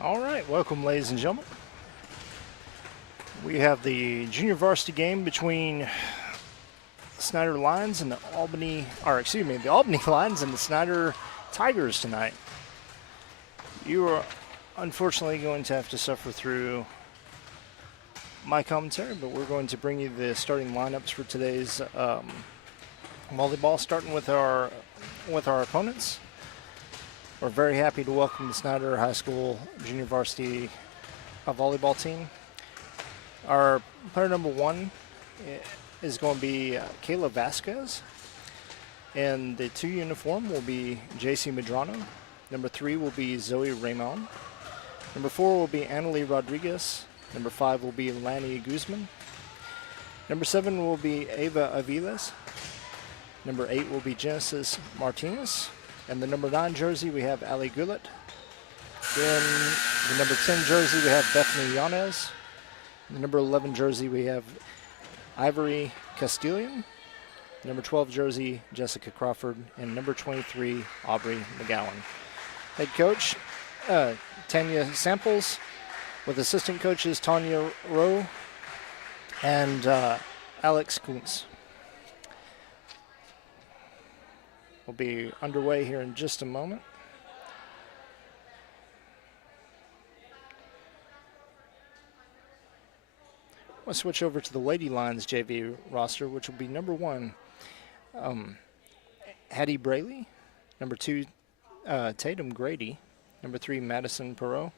All right, welcome, ladies and gentlemen. We have the junior varsity game between the Snyder Lions and the Albany Lions and the Snyder Tigers tonight. You are unfortunately going to have to suffer through my commentary, but we're going to bring you the starting lineups for today's volleyball, starting with our opponents. We're very happy to welcome the Snyder High School junior varsity volleyball team. Our player number 1 is going to be Kayla Vasquez, and the 2 uniform will be JC Medrano. Number 3 will be Zoe Raymond. Number 4 will be Annalie Rodriguez. Number 5 will be Lani Guzman. Number 7 will be Ava Aviles. Number 8 will be Genesis Martinez. And the number 9 jersey, we have Ali Goulet. Then the number 10 jersey, we have Bethany Yanez. The number 11 jersey, we have Ivory Castillion. Number 12 jersey, Jessica Crawford. And number 23, Aubrey McGowan. Head coach, Tanya Samples, with assistant coaches Tanya Rowe and Alex Kuntz. We'll be underway here in just a moment. We'll switch over to the Lady Lions JV roster, which will be number 1, Hattie Braley. Number 2, Tatum Grady. Number 3, Madison Perot.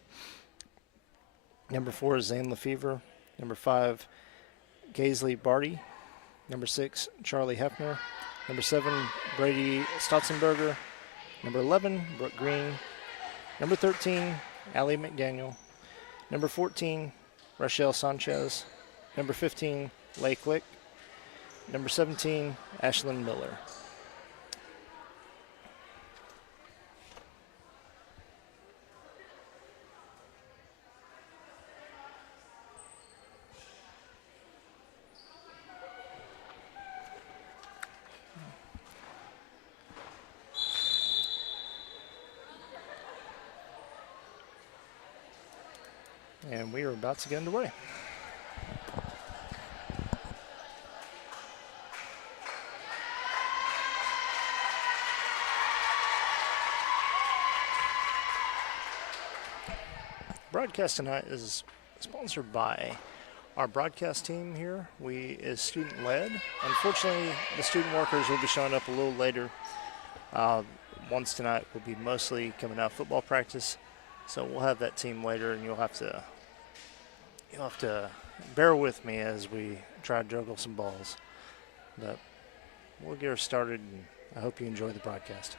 Number 4, Zane Lefevre. Number 5, Gaisley Barty. Number 6, Charlie Hefner. Number 7, Brady Stotzenberger. Number 11, Brooke Green. Number 13, Allie McDaniel. Number 14, Rochelle Sanchez. Number 15, Leigh Click. Number 17, Ashlyn Miller. And we are about to get underway. Broadcast tonight is sponsored by our broadcast team here. We is student-led. Unfortunately, the student workers will be showing up a little later. Once tonight will be mostly coming out of football practice, so we'll have that team later, and you'll have to bear with me as we try to juggle some balls. But we'll get her started, and I hope you enjoy the broadcast.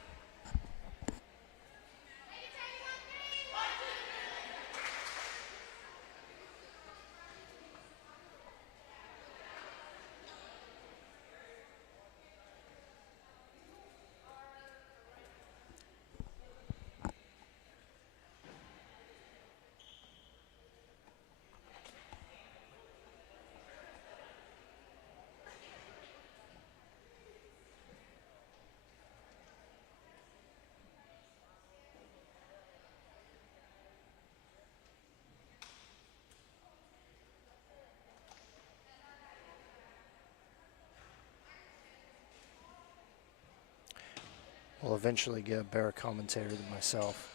I'll eventually get a better commentator than myself.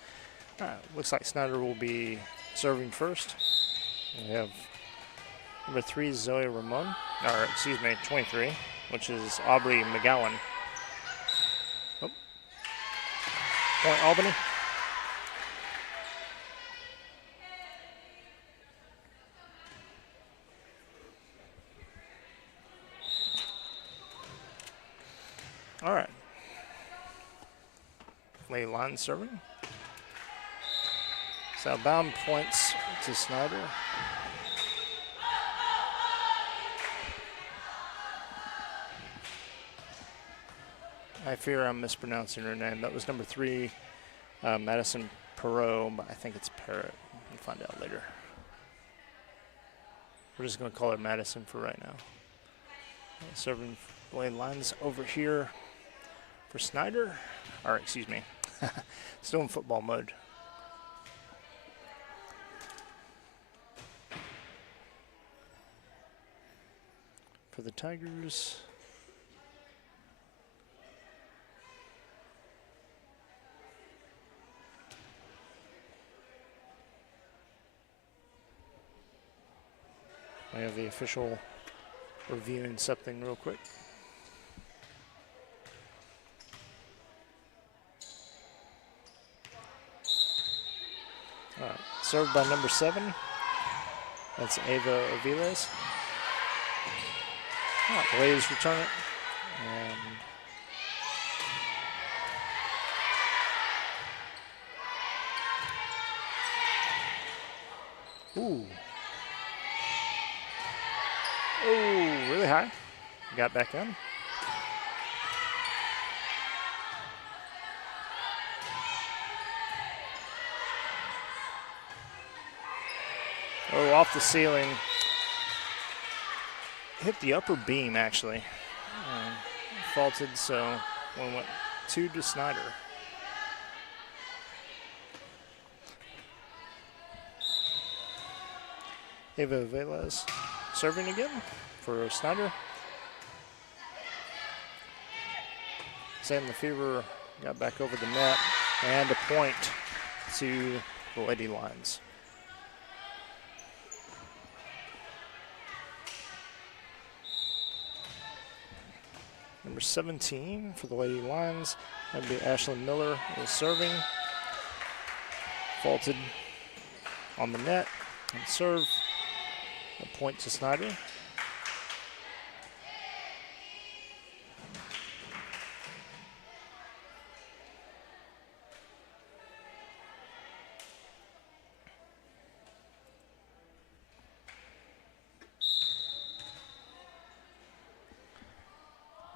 Looks like Snyder will be serving first. We have number 3, Zoe Ramon, or excuse me, 23, which is Aubrey McGowan. Oh. Point Albany. All right. Lay line serving. Southbound points to Snyder. I fear I'm mispronouncing her name. That was number 3, Madison Perot, but I think it's Parrot. We'll find out later. We're just going to call her Madison for right now. Serving lane lines over here for Snyder. Or, excuse me, still in football mode. For the Tigers. We have the official reviewing something real quick. Served by number 7. That's Ava Aviles. The ladies return it. And ooh. Oh, really high. Got back in. Oh, off the ceiling. Hit the upper beam, actually. Faulted, so one went 2 to Snyder. Ava Velez serving again for Snyder. Sam Lefevre got back over the net, and a point to the Lady Lions. Number 17 for the Lady Lions. That would be Ashlyn Miller is serving. Faulted on the net and serve. A point to Snyder.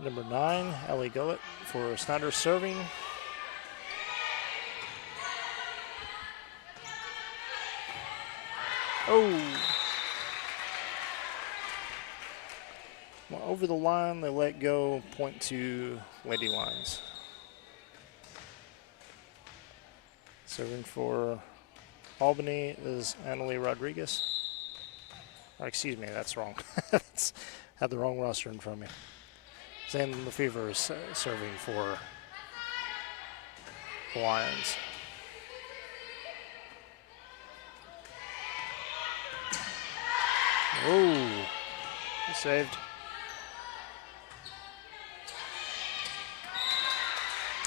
Number 9, Ellie Gullett for Snyder serving. Oh! Well, over the line, they let go, point to Lady Lions. Serving for Albany is Annalie Rodriguez. Oh, excuse me, that's wrong. Had the wrong roster in front of me. Sam Lefevre is serving for the Lions. Oh, saved.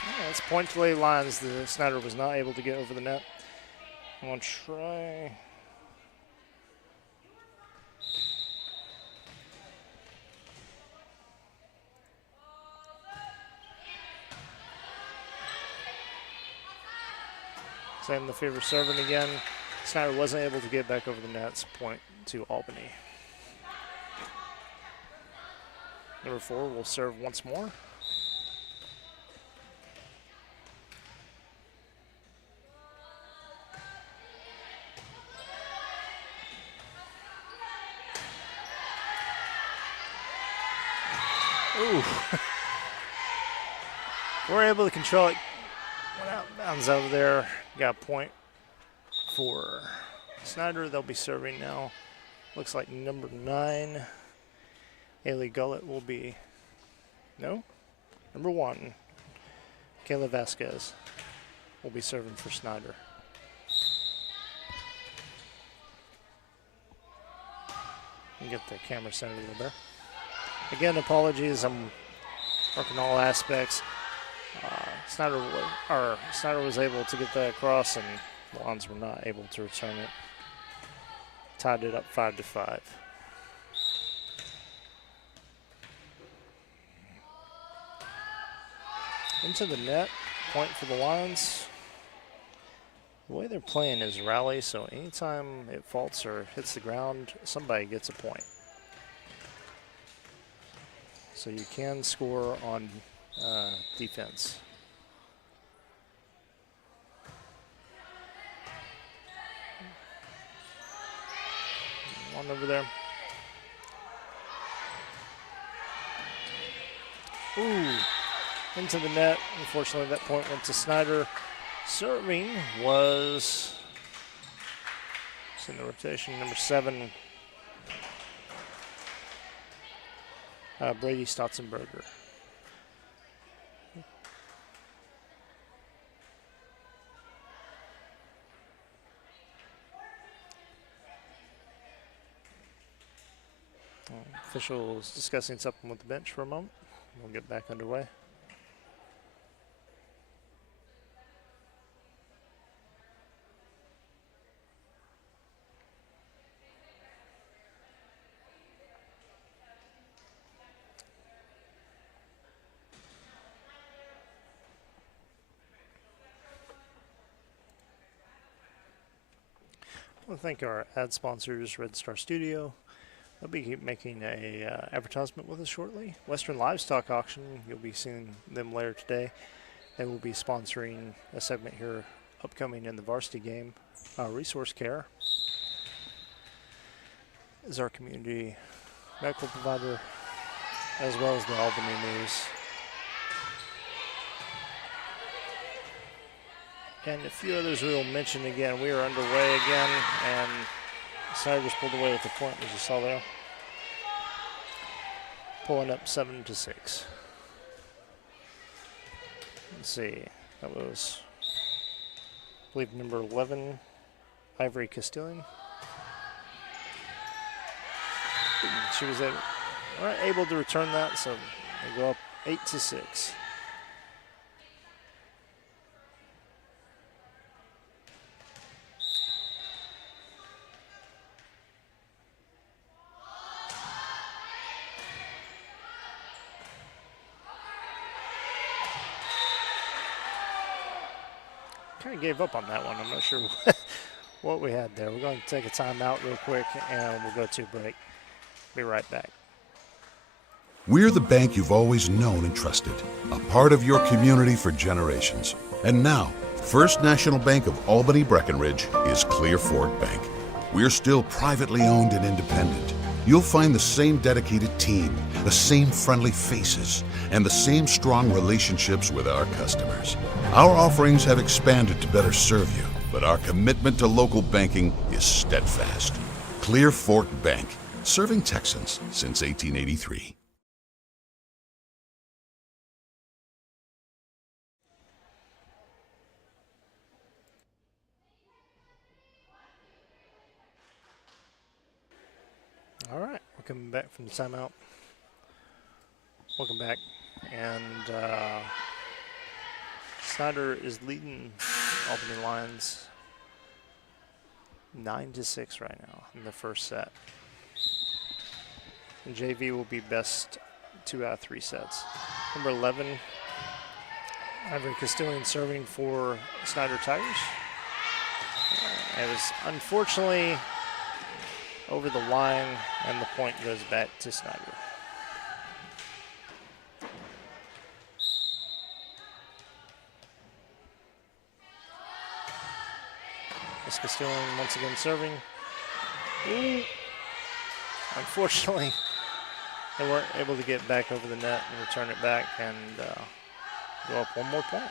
Yeah, that's point to Lady Lions. The Snyder was not able to get over the net. I'm going to try. Sam Lefevre serving again. Snyder wasn't able to get back over the nets. Point to Albany. Number 4 will serve once more. Ooh. We're able to control it. Went out bounds over there. Got a point for Snyder. They'll be serving now. Looks like number 9, Haley Gullett will be, no? Number 1, Kayla Vasquez will be serving for Snyder. Get the camera centered a little bit. Again, apologies. I'm working all aspects. Snyder was able to get that across, and the Lions were not able to return it. Tied it up 5-5. Into the net, point for the Lions. The way they're playing is rally, so anytime it faults or hits the ground, somebody gets a point. So you can score on defense. One over there. Ooh, into the net. Unfortunately, that point went to Snyder. Serving was, it's in the rotation, number 7, Brady Stotzenberger. Officials discussing something with the bench for a moment. We'll get back underway. I want to thank our ad sponsors, Red Star Studio. They'll be making a advertisement with us shortly. Western Livestock Auction, you'll be seeing them later today. They will be sponsoring a segment here upcoming in the varsity game. Resource Care is our community medical provider, as well as the Albany News. And a few others we will mention again. We are underway again, and Snyder just pulled away with the point, as you saw there. Pulling up 7-6. Let's see, that was, I believe, number 11, Ivory Castilian. She was able to return that, so they go up 8-6. Kind of gave up on that one. I'm not sure what we had there. We're going to take a timeout real quick, and we'll go to break. Be right back. We're the bank you've always known and trusted, a part of your community for generations. And now, First National Bank of Albany Breckenridge is Clear Fork Bank. We're still privately owned and independent. You'll find the same dedicated team, the same friendly faces, and the same strong relationships with our customers. Our offerings have expanded to better serve you, but our commitment to local banking is steadfast. Clear Fork Bank, serving Texans since 1883. All right, we're coming back from the timeout. Welcome back. And Snyder is leading Albany Lions 9-6 right now in the first set. And JV will be best 2 out of 3 sets. Number 11, Ivory Castilian serving for Snyder Tigers. It was unfortunately over the line, and the point goes back to Snyder. Castilian once again serving. Ooh. Unfortunately, they weren't able to get back over the net and return it back and go up one more point.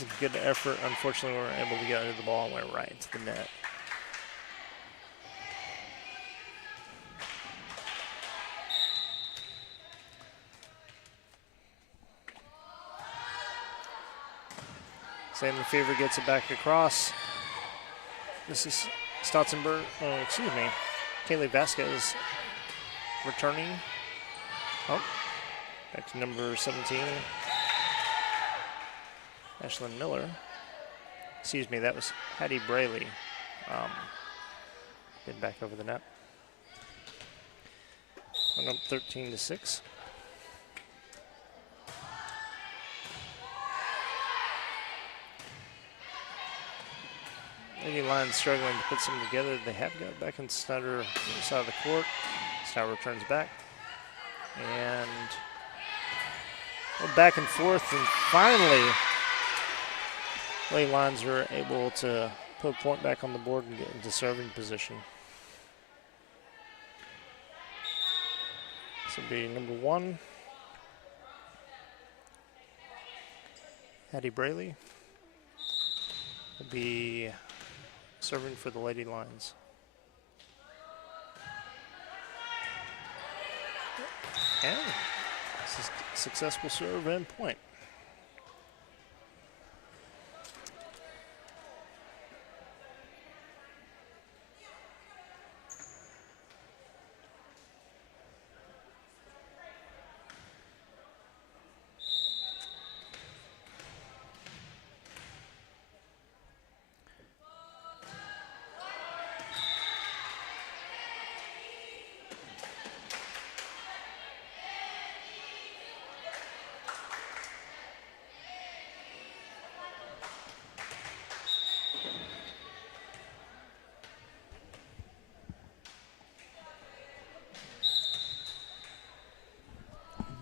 was a good effort. Unfortunately, we weren't able to get under the ball and went right into the net. Sam Lefevre gets it back across. This is Stotzenberg, Kaylee Vasquez returning. Oh, back to number 17. Ashlyn Miller. Excuse me, that was Hattie Braley. Get back over the net. Went up 13-6. Lady Lions struggling to put something together. They have got back in Snyder side of the court. Snyder returns back. And back and forth. And finally, Lady Lions were able to put a point back on the board and get into serving position. This will be number 1. Hattie Braley will be serving for the Lady Lions. And successful serve and point.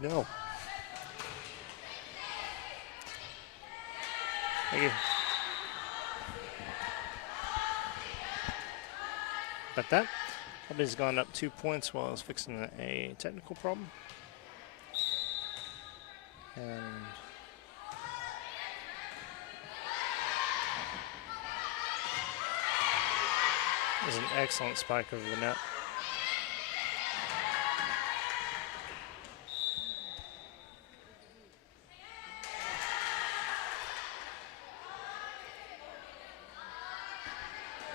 No. Thank you. About that. Albany's gone up 2 points while I was fixing a technical problem. And it was an excellent spike over the net.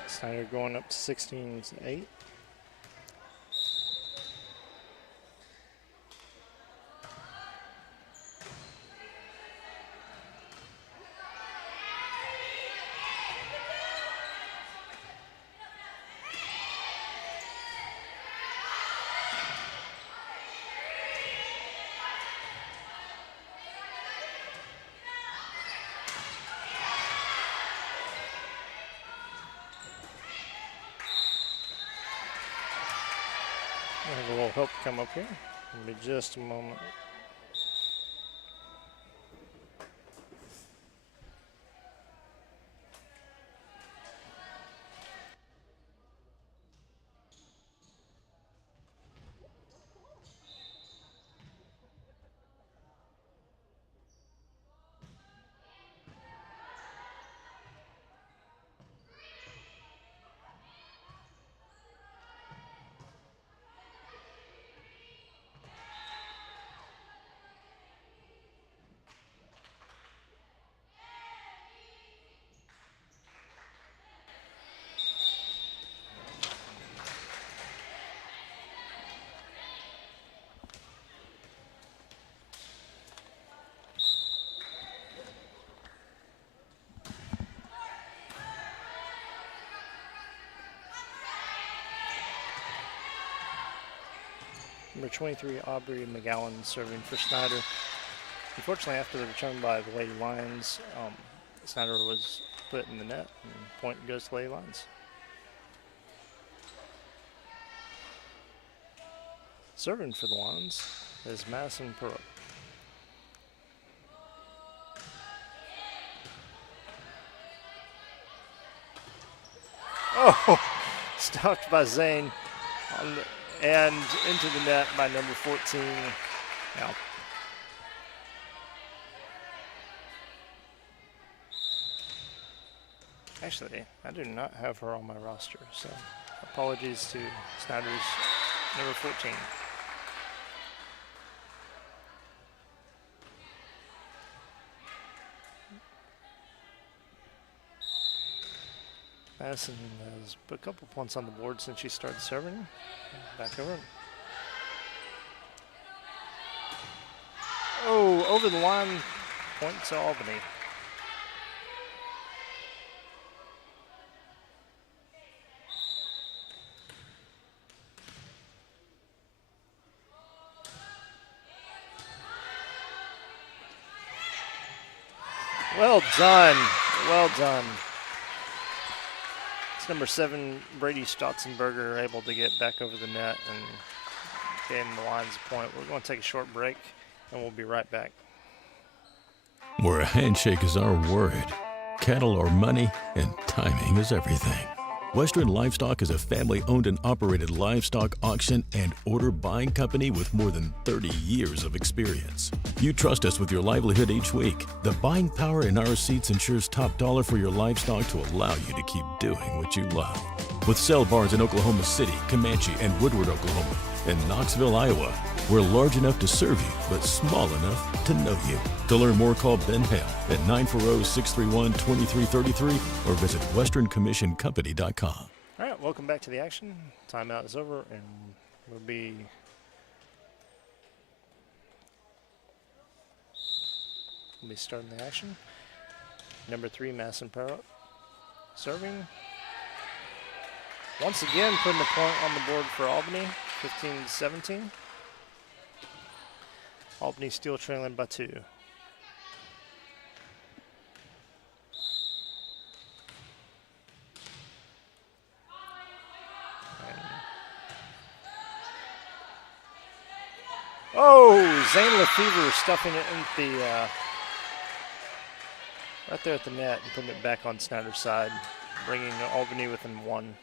Snyder going up to 16-8. I have a little help come up here. Give me just a moment. Number 23, Aubrey McGowan serving for Snyder. Unfortunately, after the return by the Lady Lions, Snyder was put in the net, and point goes to Lady Lions. Serving for the Lions is Madison Perot. Oh, stopped by Zane on the, and into the net by number 14. Now, Actually, I do not have her on my roster, so apologies to Snyder's number 14. Madison has put a couple points on the board since she started serving. Back over. Oh, over the line, point to Albany. Well done. Well done. It's number 7, Brady Stotzenberger, able to get back over the net and gain the Lions a point. We're going to take a short break, and we'll be right back. Where a handshake is our word, cattle are money, and timing is everything. Western Livestock is a family-owned and operated livestock auction and order buying company with more than 30 years of experience. You trust us with your livelihood each week. The buying power in our seats ensures top dollar for your livestock to allow you to keep doing what you love. With sale barns in Oklahoma City, Comanche, and Woodward, Oklahoma, and Knoxville, Iowa, we're large enough to serve you, but small enough to know you. To learn more, call Ben Hale at 940-631-2333 or visit westerncommissioncompany.com. All right, welcome back to the action. Timeout is over, and we'll be starting the action. Number 3, Madison Parrott, serving. Once again, putting a point on the board for Albany, 15-17. Albany still trailing by 2. Oh, Zane Lefevre stuffing it in the right there at the net and putting it back on Snyder's side, bringing Albany within 1.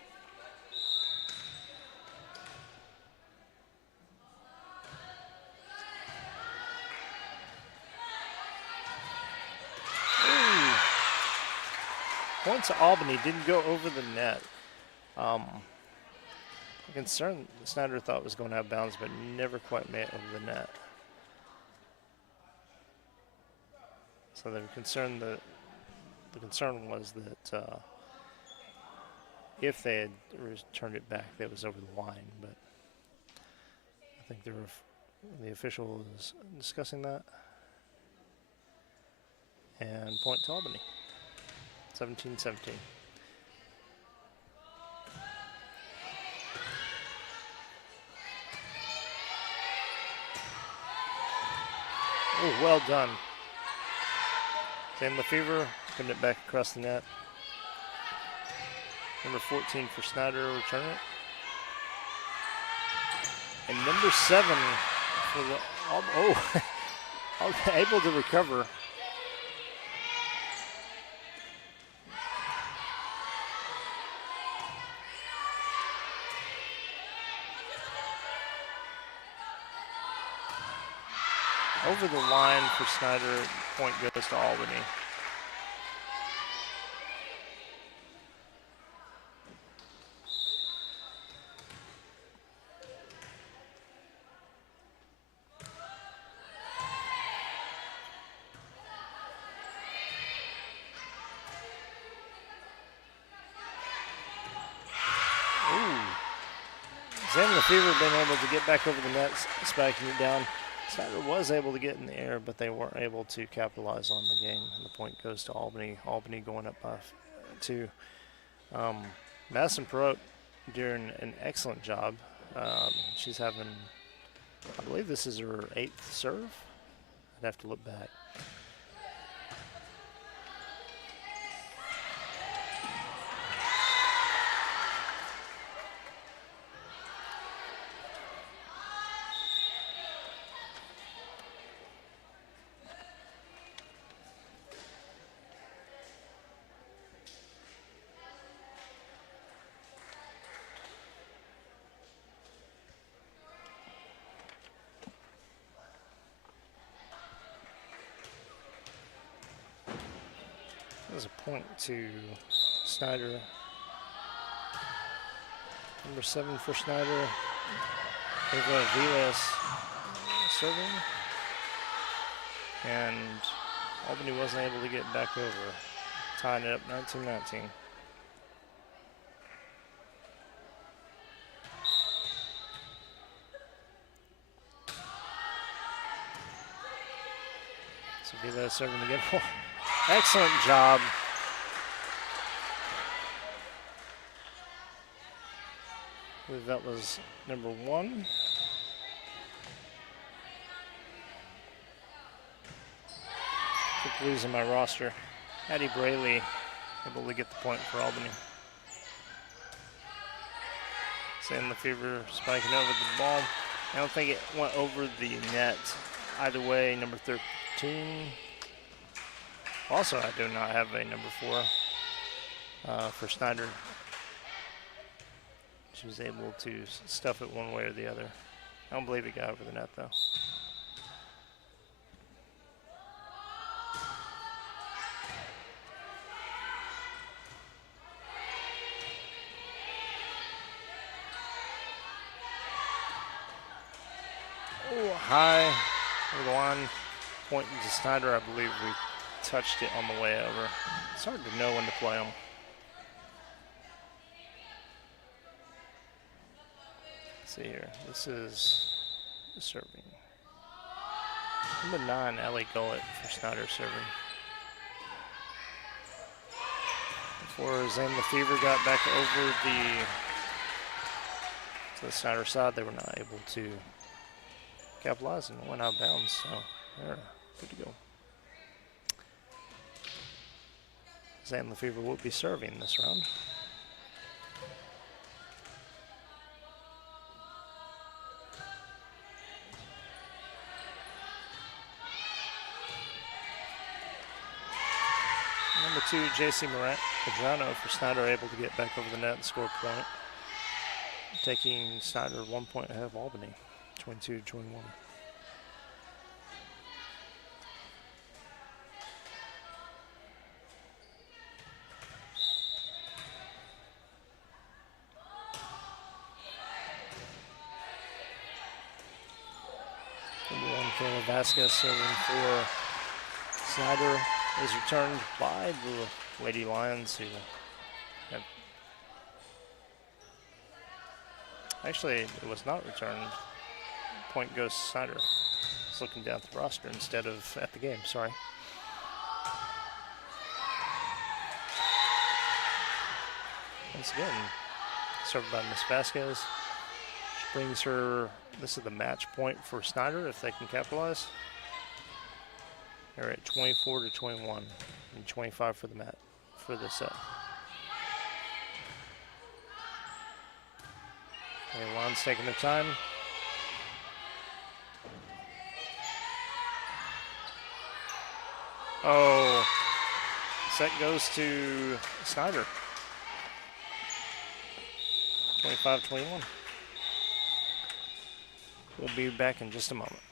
Point to Albany, didn't go over the net. Concern Snyder thought was going out of bounds, but never quite made it over the net. So the concern was that if they had returned it back, that was over the line. But I think the official was discussing that. And point to Albany, 17-17. Oh, well done. Sam Lefevre putting it back across the net. Number 14 for Snyder, return it. And number 7 for the, able to recover. Over the line for Snyder, point goes to Albany. Zane Lefevre been able to get back over the net, spiking it down. Snyder was able to get in the air, but they weren't able to capitalize on the game. And the point goes to Albany. Albany going up by 2. Madison Parrott doing an excellent job. She's having, I believe this is her 8th serve. I'd have to look back. There's a point to Snyder. Number 7 for Snyder. Eva Vilas serving. And Albany wasn't able to get back over. Tying it up 19-19. So Vilas serving the good one. Excellent job. I believe that was number 1. Keep losing my roster. Addie Braley able to get the point for Albany. Sam Lefevre spiking over the ball. I don't think it went over the net. Either way, number 13. Also, I do not have a number 4 for Snyder. She was able to stuff it one way or the other. I don't believe it got over the net, though. Oh, high over the line. Point to Snyder. I believe we touched it on the way over. It's hard to know when to play them. Let's see here. This is serving. Number 9, Ellie Gullett for Snyder serving. Before Zane Lefevre got back over to the Snyder side, they were not able to capitalize and went out of bounds. So they're good to go. Zane Lefevre will be serving this round. Number 2, J.C. Madrano for Snyder, able to get back over the net and score a point, taking Snyder 1 point ahead of Albany, 22-21. Number 1, Kayla Vasquez serving for Snyder. Is returned by the Lady Lions, who have actually it was not returned. Point goes to Snyder. It's looking down at the roster instead of at the game. Sorry. Once again, served by Miss Vasquez. She brings her. This is the match point for Snyder if they can capitalize. They're at 24-21 and 25 for the the set. Okay, Lon's taking their time. Oh, set goes to Snyder. 25-21. We'll be back in just a moment.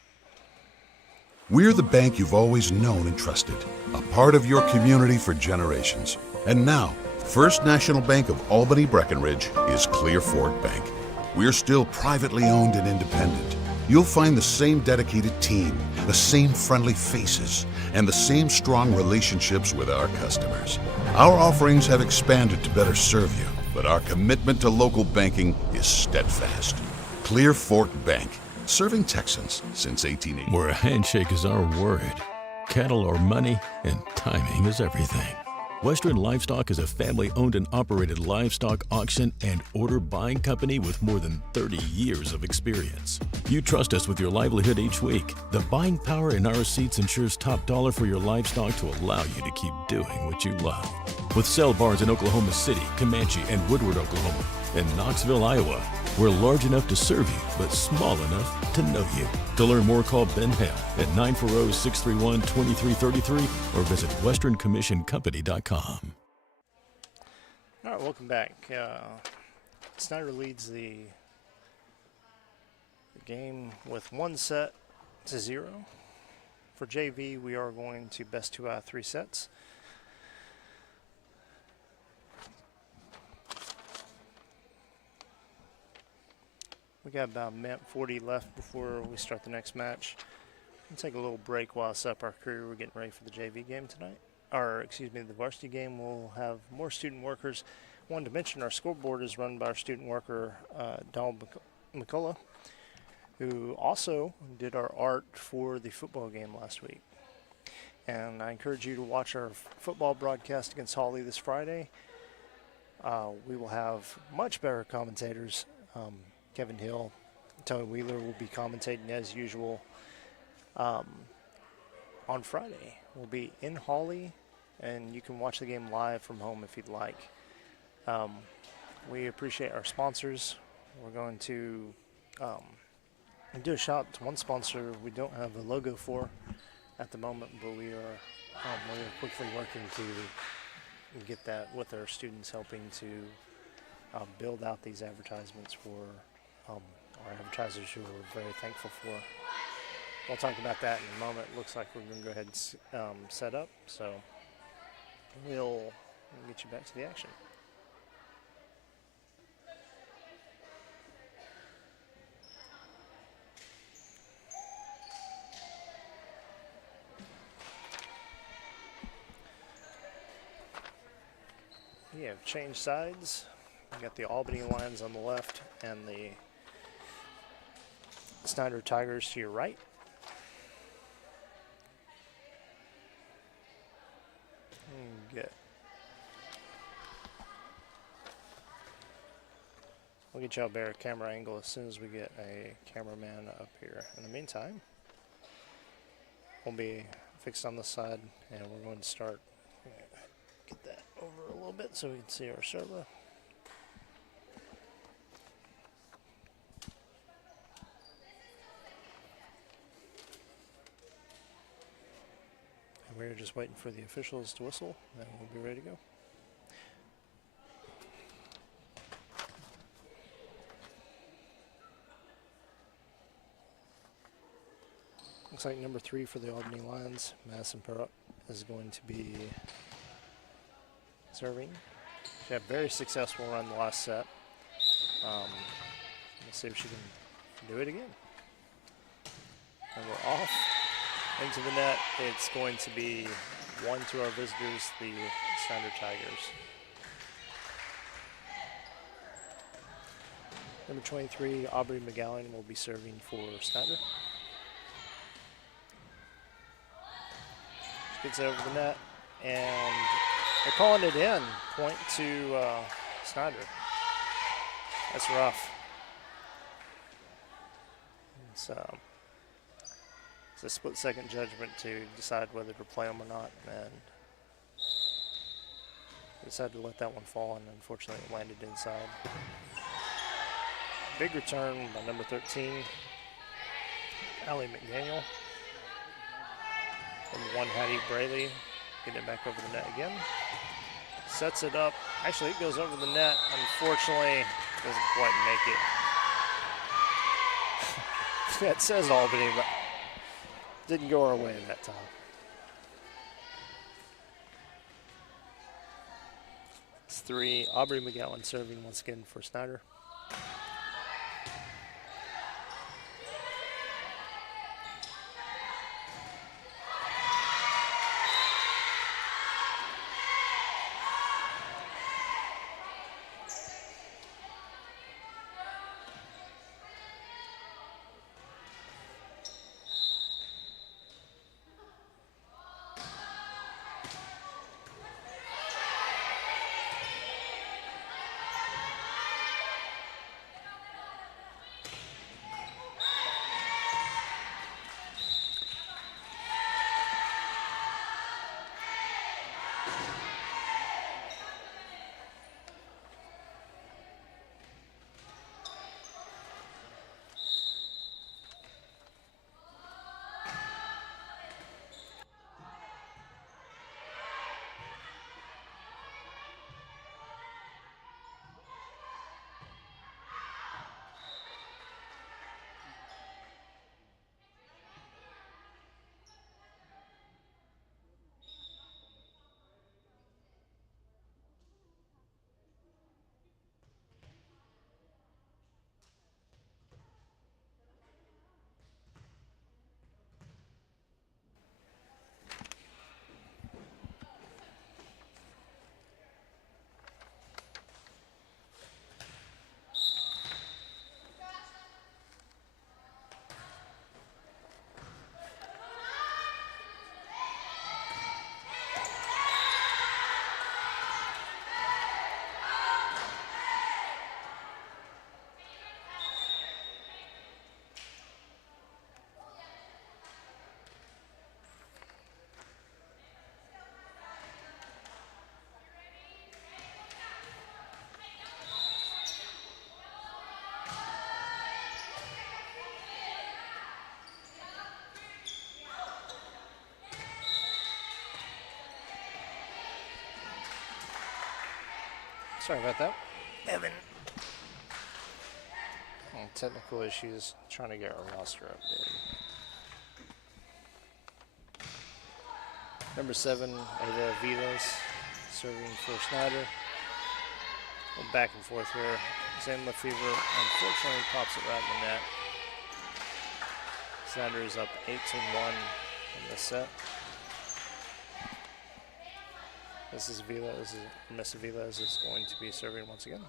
We're the bank you've always known and trusted, a part of your community for generations. And now, First National Bank of Albany Breckenridge is Clear Fork Bank. We're still privately owned and independent. You'll find the same dedicated team, the same friendly faces, and the same strong relationships with our customers. Our offerings have expanded to better serve you, but our commitment to local banking is steadfast. Clear Fork Bank. Serving Texans since 1880. Where a handshake is our word, cattle are money, and timing is everything. Western Livestock is a family-owned and operated livestock auction and order buying company with more than 30 years of experience. You trust us with your livelihood each week. The buying power in our seats ensures top dollar for your livestock to allow you to keep doing what you love. With sale barns in Oklahoma City, Comanche, and Woodward, Oklahoma, and Knoxville, Iowa, we're large enough to serve you, but small enough to know you. To learn more, call Ben Hale at 940-631-2333 or visit westerncommissioncompany.com. All right, welcome back. Snyder leads the game with 1-0. For JV, we are going to best 2 out of 3 sets. We got about a minute 40 left before we start the next match. We'll take a little break while I set up our crew. We're getting ready for the JV game tonight. The varsity game. We'll have more student workers. Wanted to mention our scoreboard is run by our student worker, Donald McCullough, who also did our art for the football game last week. And I encourage you to watch our football broadcast against Hawley this Friday. We will have much better commentators. Kevin Hill, Tony Wheeler will be commentating as usual. On Friday, we'll be in Hawley, and you can watch the game live from home if you'd like. We appreciate our sponsors. We're going to do a shout out to one sponsor we don't have a logo for at the moment, but we are quickly working to get that with our students, helping to build out these advertisements for our advertisers, who we're very thankful for. We'll talk about that in a moment. Looks like we're going to go ahead and set up, so we'll get you back to the action. We have changed sides. We got the Albany Lions on the left and the Snyder Tigers to your right. We'll get you a better camera angle as soon as we get a cameraman up here. In the meantime, we'll be fixed on this side, and we're going to start. Get that over a little bit so we can see our server. And we're just waiting for the officials to whistle, and we'll be ready to go. Looks like number 3 for the Albany Lions, Madison Perup, is going to be serving. She had a very successful run the last set. Let's see if she can do it again. And we're off into the net. It's going to be 1 to our visitors, the Snyder Tigers. Number 23, Aubrey McGowan, will be serving for Snyder. Gets it over the net, and they're calling it in. Point to Snyder. That's rough. It's a split-second judgment to decide whether to play them or not, and decided to let that one fall, and unfortunately it landed inside. Big return by number 13, Allie McDaniel. Number 1, Hattie Braley, getting it back over the net again. Sets it up. Actually, it goes over the net. Unfortunately, doesn't quite make it. Yeah, it says Albany, but didn't go our way that time. It's 3. Aubrey McGowan serving once again for Snyder. Sorry about that. Evan. Technical issues trying to get our roster updated. Number 7, Ava Vilas, serving for Snyder. Back and forth here. Zane Lefevre unfortunately pops it right in the net. Snyder is up 8-1 in this set. Miss Vilas is going to be serving once again.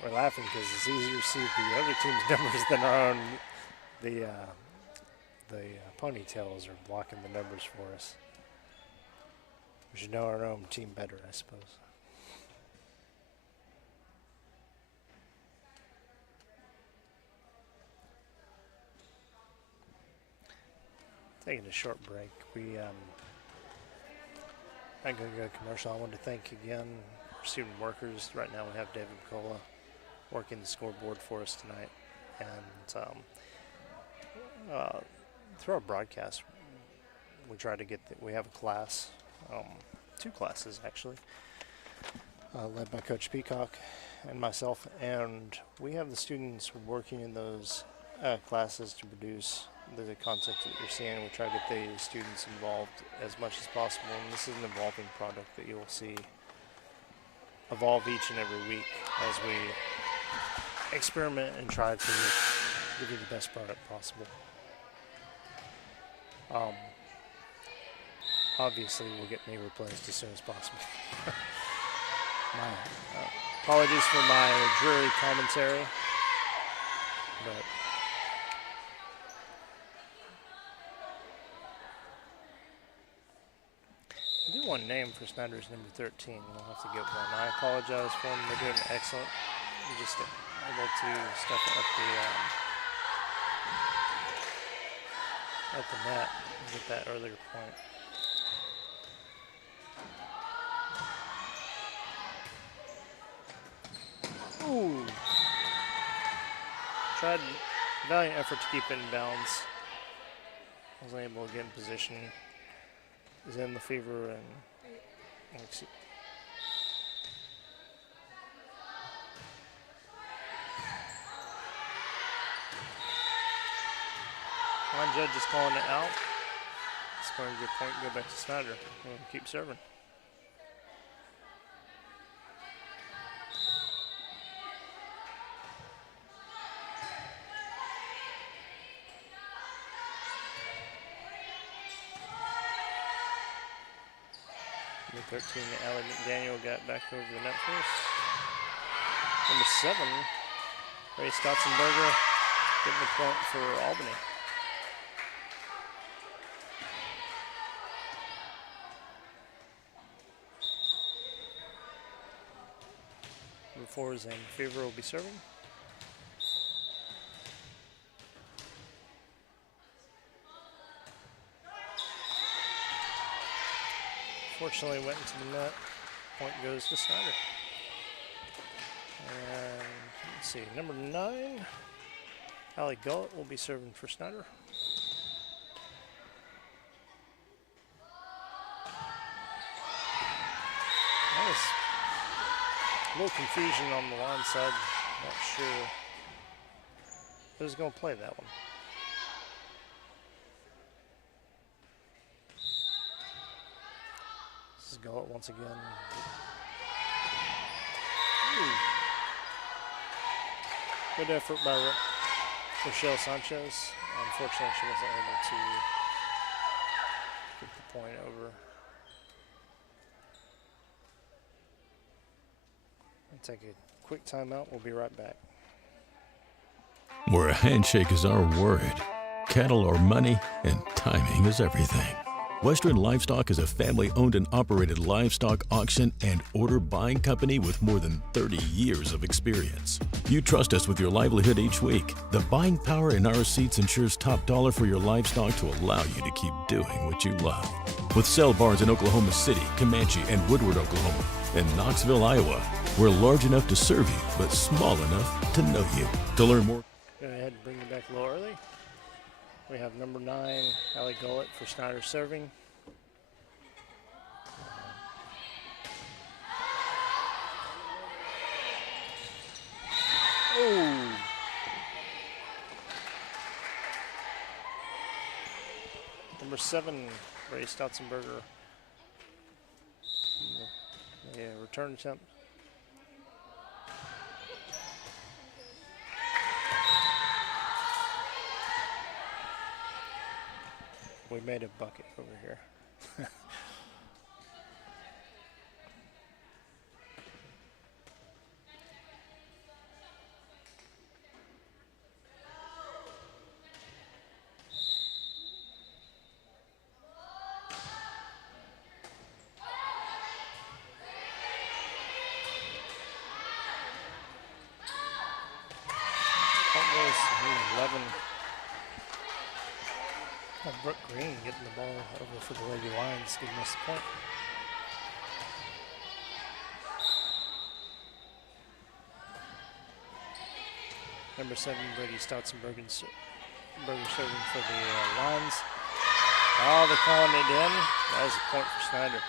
We're laughing because it's easier to see the other team's numbers than our own. The ponytails are blocking the numbers for us. We should know our own team better, I suppose. Taking a short break. I'm going to go commercial. I want to thank again our student workers. Right now we have David Cola working the scoreboard for us tonight, and through our broadcast we try to get we have a class, 2 classes actually, led by Coach Peacock and myself, and we have the students working in those classes to produce the content that you're seeing. We try to get the students involved as much as possible, and this is an evolving product that you'll see evolve each and every week as we experiment and try to give you the best product possible. Obviously, we'll get me replaced as soon as possible. My apologies for my dreary commentary, but I do want a name for Snyder's number 13. We'll have to get one. I apologize for them. They're doing excellent. We just able to stuff it at the net at that earlier point. Ooh. Tried valiant effort to keep it in bounds. Wasn't able to get in position. Is in the fever and let's see. One judge is calling it out. It's going to get a point, go back to Snyder. We'll keep serving. Number 13, Allie McDaniel got back over the net first. Number 7, Ray Stotzenberger getting the point for Albany. Number 4 is Fever will be serving. Fortunately went into the net. Point goes to Snyder. And let's see, number 9, Allie Gullett will be serving for Snyder. A little confusion on the line side. Not sure who's going to play that one. This is Gullett once again. Ooh. Good effort by Rochelle Sanchez. Unfortunately, she wasn't able to get the point over. Take a quick timeout. We'll be right back. Where a handshake is our word, cattle are money, and timing is everything. Western Livestock is a family-owned and operated livestock auction and order buying company with more than 30 years of experience. You trust us with your livelihood each week. The buying power in our seats ensures top dollar for your livestock to allow you to keep doing what you love. With sale barns in Oklahoma City, Comanche, and Woodward, Oklahoma, and Knoxville, Iowa, we're large enough to serve you, but small enough to know you. To learn more, Go ahead and bring it back a little early. We have number 9, Allie Gullett for Snyder serving. Oh. Number 7, Ray Stotzenberger. Yeah, return attempt. We made a bucket over here. Point goes 11. Brooke Green getting the ball over for the Lady Lions, giving us the point. Number 7, Brady Stotzenberger serving for the Lions. Oh, they're calling it in. That is a point for Snyder.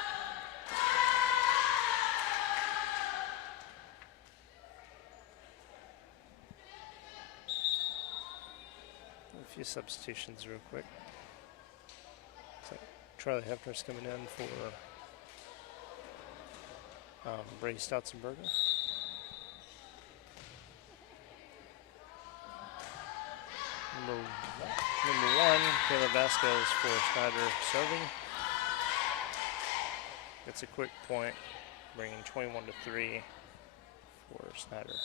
A few substitutions real quick. So Charlie Hefner's coming in for Brady Stotzenberger. Number 1, Kayla Vasquez for Snyder serving. Gets a quick point, bringing 21-3 for Snyder.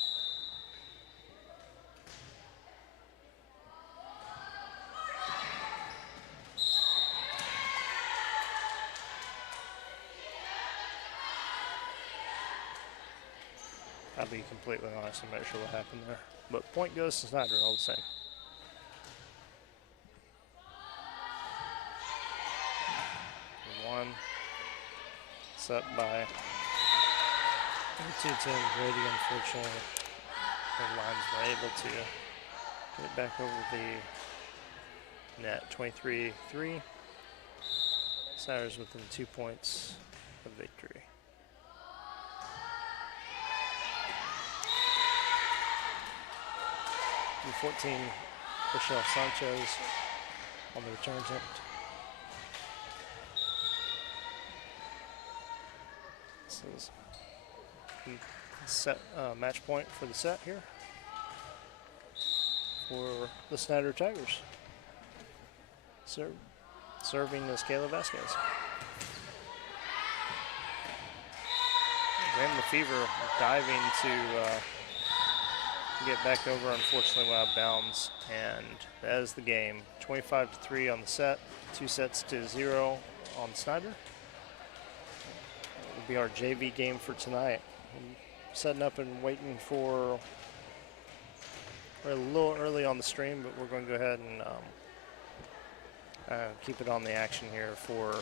I'll be completely honest, I'm not sure what happened there. But point goes to Snyder all the same. One. Set by 2-10 Brady, unfortunately. The Lions were able to get it back over the net. 23-3. Snyder's within 2 points of victory. Number 14, Rochelle Sanchez on the return attempt. This is set match point for the set here for the Snyder Tigers. Serving is Kayla Vasquez. Graham Lefevre diving to get back over, unfortunately went out of bounds, and that is the game. 25-3 on the set, 2-0 on Snyder. It will be our JV game for tonight. I'm setting up and waiting for, we're a little early on the stream, but we're going to go ahead and keep it on the action here for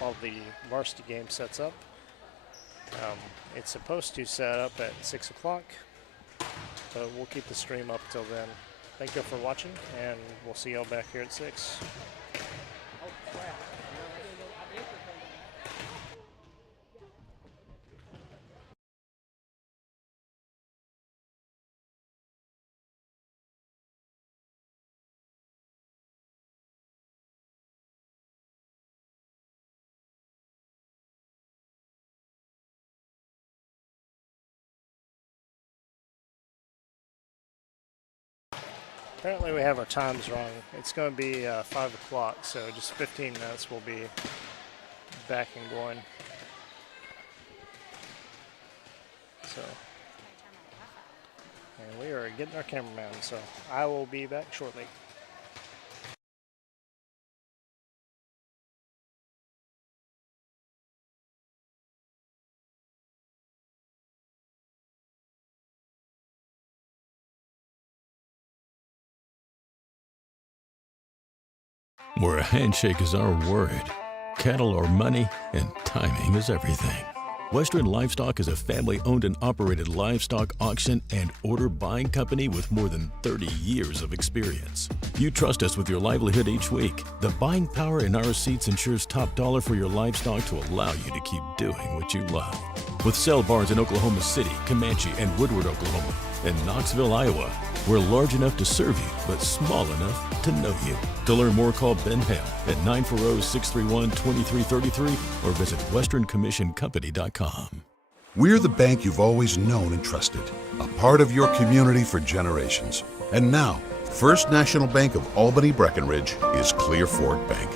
while the varsity game sets up. It's supposed to set up at 6 o'clock, but we'll keep the stream up till then. Thank you for watching, and we'll see y'all back here at 6. Apparently we have our times wrong. It's going to be 5 o'clock, so just 15 minutes we'll be back and going. So, and we are getting our cameraman, so I will be back shortly. Where a handshake is our word, cattle are money, and timing is everything. Western Livestock is a family-owned and operated livestock auction and order buying company with more than 30 years of experience. You trust us with your livelihood each week. The buying power in our receipts ensures top dollar for your livestock to allow you to keep doing what you love. With sale barns in Oklahoma City, Comanche, and Woodward, Oklahoma, and Knoxville, Iowa, we're large enough to serve you, but small enough to know you. To learn more, call Ben Hale at 940-631-2333 or visit westerncommissioncompany.com. We're the bank you've always known and trusted, a part of your community for generations. And now, First National Bank of Albany Breckenridge is Clear Fork Bank.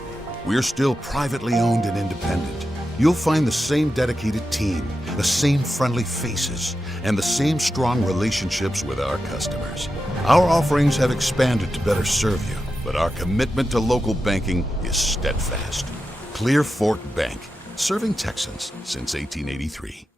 We're still privately owned and independent. You'll find the same dedicated team, the same friendly faces, and the same strong relationships with our customers. Our offerings have expanded to better serve you, but our commitment to local banking is steadfast. Clear Fork Bank, serving Texans since 1883.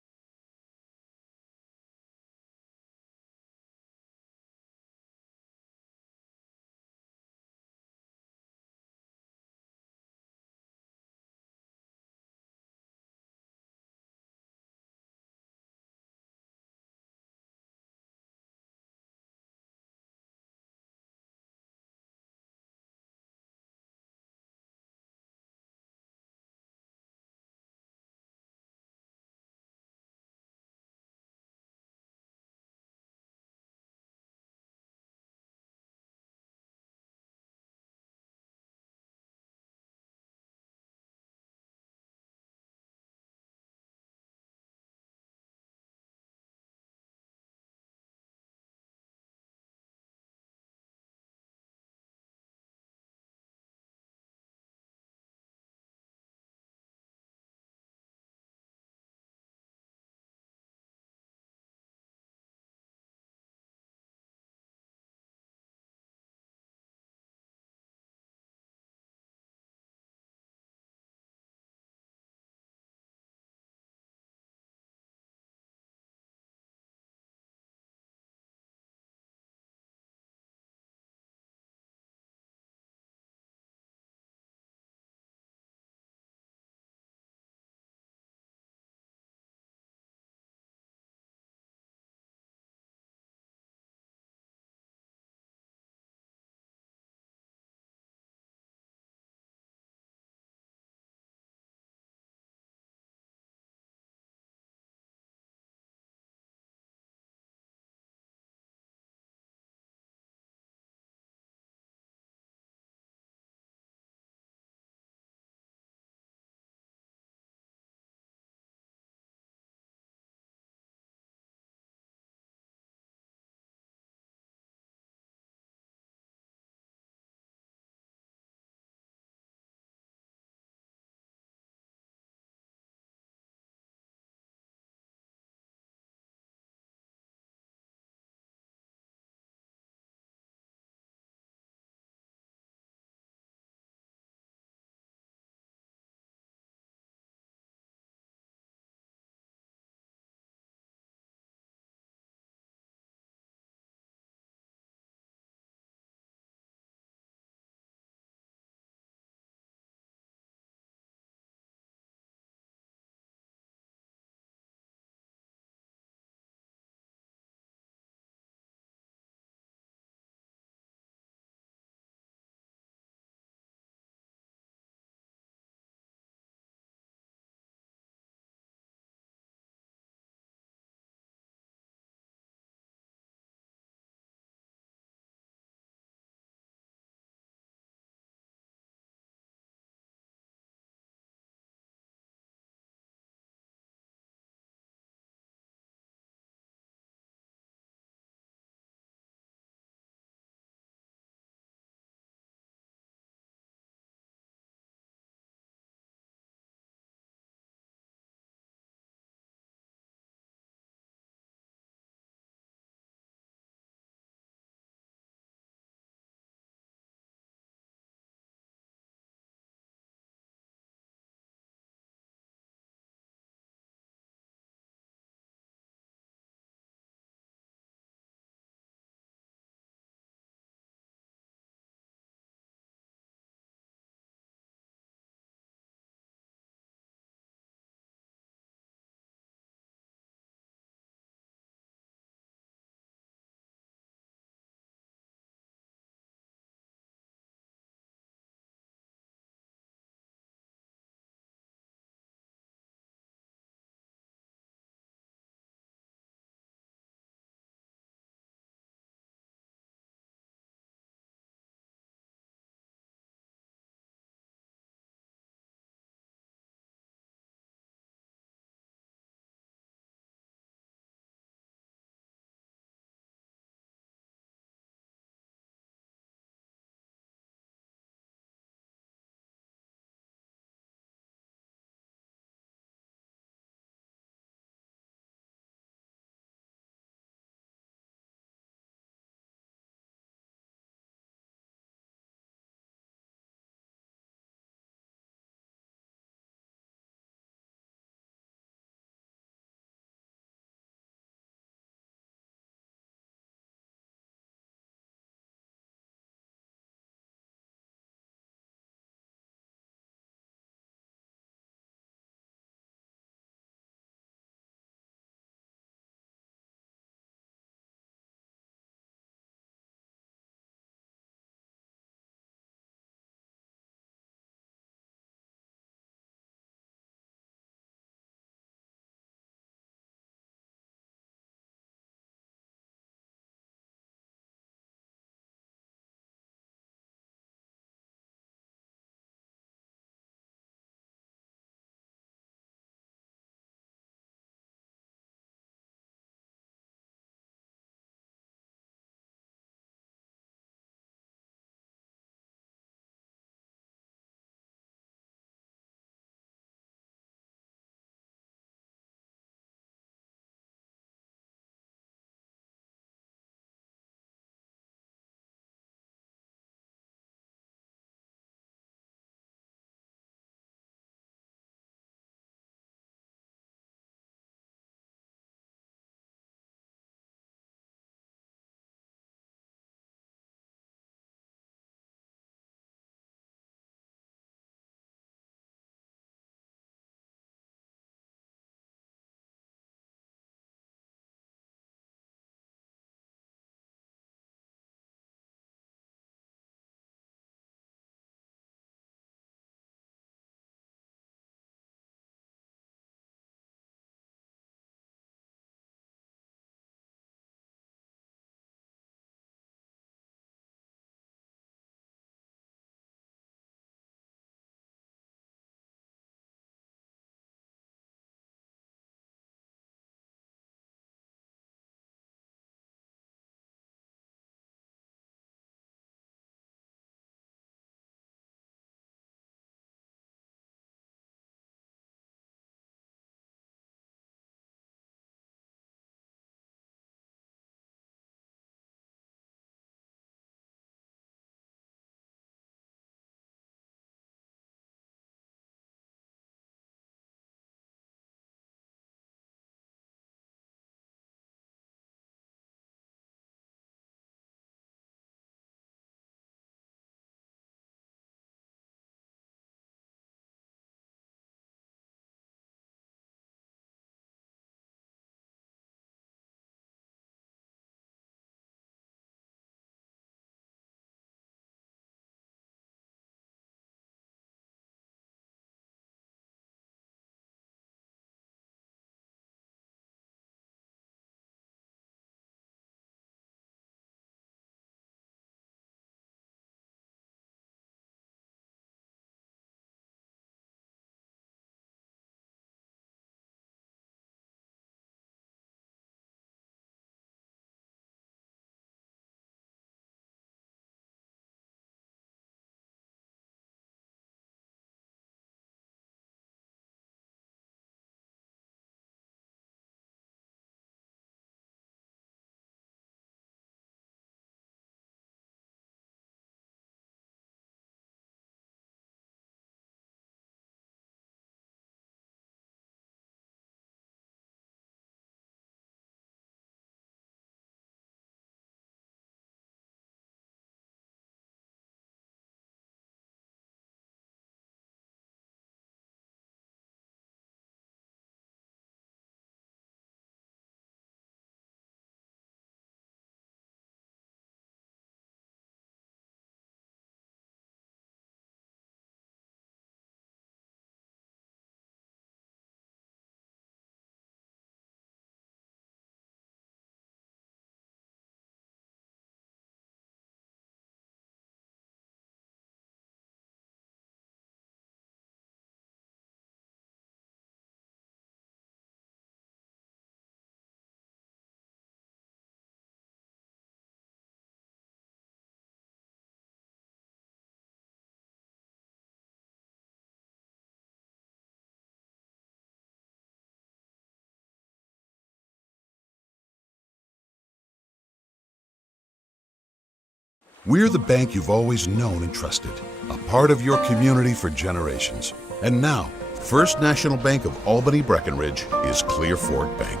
We're the bank you've always known and trusted, a part of your community for generations. And now, First National Bank of Albany Breckenridge is Clear Fork Bank.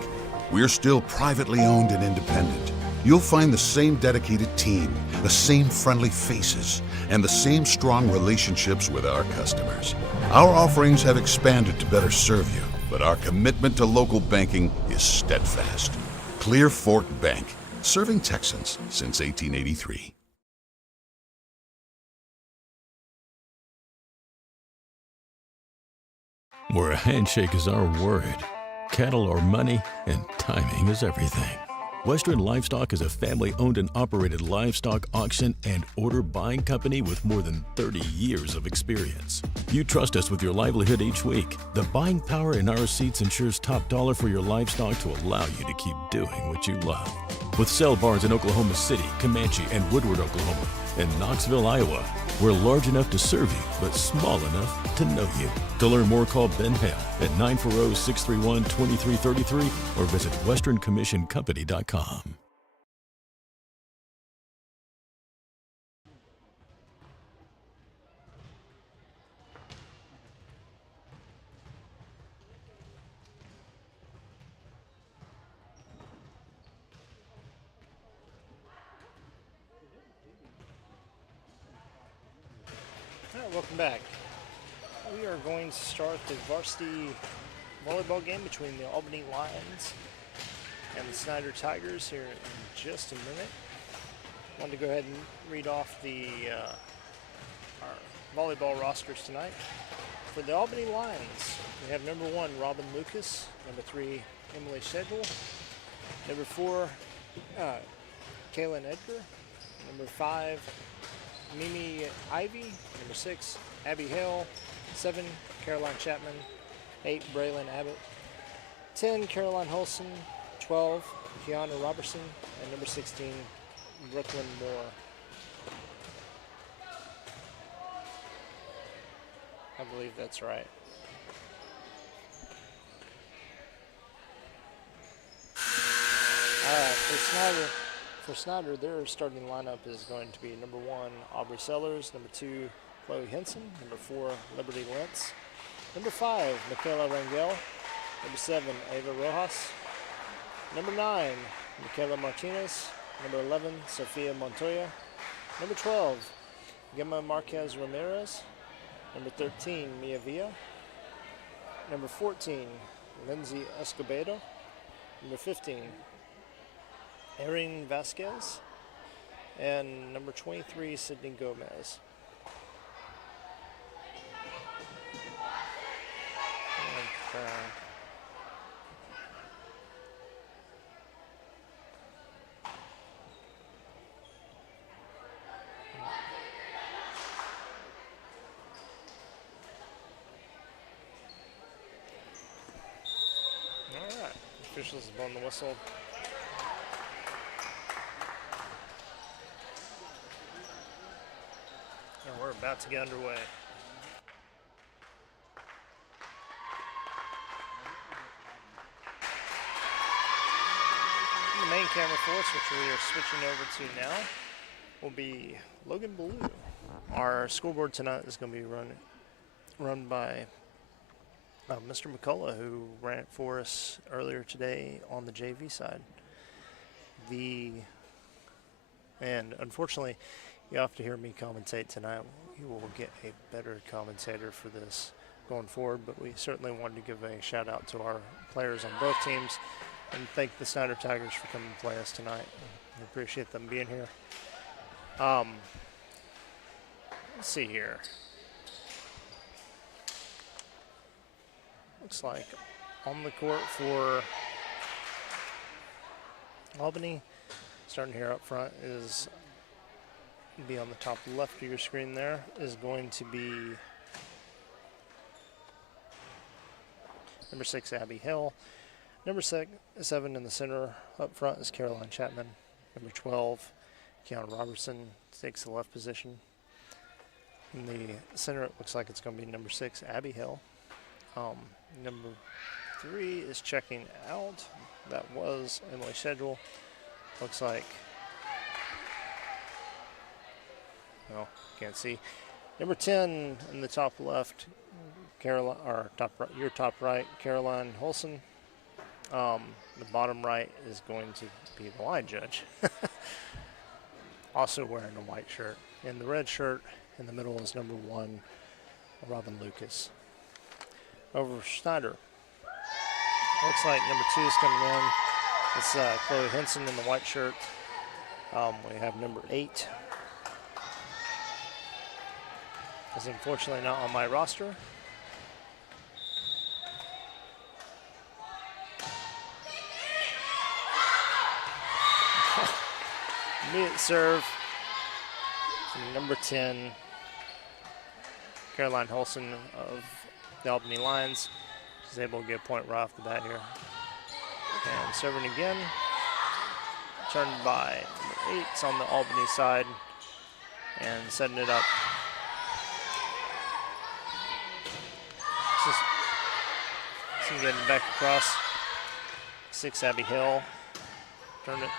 We're still privately owned and independent. You'll find the same dedicated team, the same friendly faces, and the same strong relationships with our customers. Our offerings have expanded to better serve you, but our commitment to local banking is steadfast. Clear Fork Bank, serving Texans since 1883. Where a handshake is our word, cattle are money, and timing is everything. Western Livestock is a family-owned and operated livestock auction and order buying company with more than 30 years of experience. You trust us with your livelihood each week. The buying power in our seats ensures top dollar for your livestock to allow you to keep doing what you love. With sale barns in Oklahoma City, Comanche, and Woodward, Oklahoma, and Knoxville, Iowa, we're large enough to serve you, but small enough to know you. To learn more, call Ben Hale at 940-631-2333 or visit westerncommissioncompany.com. All right, welcome back. We are going to start the varsity volleyball game between the Albany Lions and the Snyder Tigers here in just a minute. I wanted to go ahead and read off our volleyball rosters tonight. For the Albany Lions, we have number 1, Robin Lucas, number 3, Emily Shedwell, number 4, Kaylin Edgar, number 5, Mimi Ivy, number 6, Abby Hale, 7, Caroline Chapman, 8, Braylon Abbott, 10, Caroline Holson, 12, Kiana Robertson, and number 16, Brooklyn Moore. I believe that's right. All right, for Snyder, their starting lineup is going to be number 1, Aubrey Sellers, number 2, Chloe Henson, number 4, Liberty Lentz, number 5, Michaela Rangel, number 7, Ava Rojas, number 9, Michaela Martinez, number 11, Sofia Montoya, number 12, Gemma Marquez Ramirez, number 13, Mia Villa, number 14, Lindsay Escobedo, number 15, Erin Vasquez, and number 23, Sydney Gomez. All right, officials have blown the whistle. And we're about to get underway. The main camera for us, which we are switching over to now, will be Logan Ballou. Our scoreboard tonight is going to be run by Mr. McCullough, who ran it for us earlier today on the JV side. And unfortunately, you have to hear me commentate tonight. We will get a better commentator for this going forward, but we certainly wanted to give a shout out to our players on both teams and thank the Snyder Tigers for coming to play us tonight. We appreciate them being here. Let's see here. Looks like on the court for Albany, starting here up front is be on the top left of your screen there, is going to be number 6, Abby Hill. Number 7 in the center up front is Caroline Chapman. Number 12, Kiana Robertson, takes the left position. In the center, it looks like it's going to be number 6, Abby Hill. Number 3 is checking out. That was Emily Shedwell. Looks like so can't see. Number 10 in the top left, Caroline, or top right, your top right, Caroline Holson. The bottom right is going to be the line judge. Also wearing a white shirt. And the red shirt in the middle is number 1, Robin Lucas. Over Snyder. Looks like number 2 is coming in. It's Chloe Henson in the white shirt. We have number 8. Is unfortunately not on my roster. Immediate serve from number 10, Caroline Holson of the Albany Lions. She's able to get a point right off the bat here. And serving again, turned by number 8 on the Albany side and setting it up. She's getting back across. 6, Abby Hill. Turned it.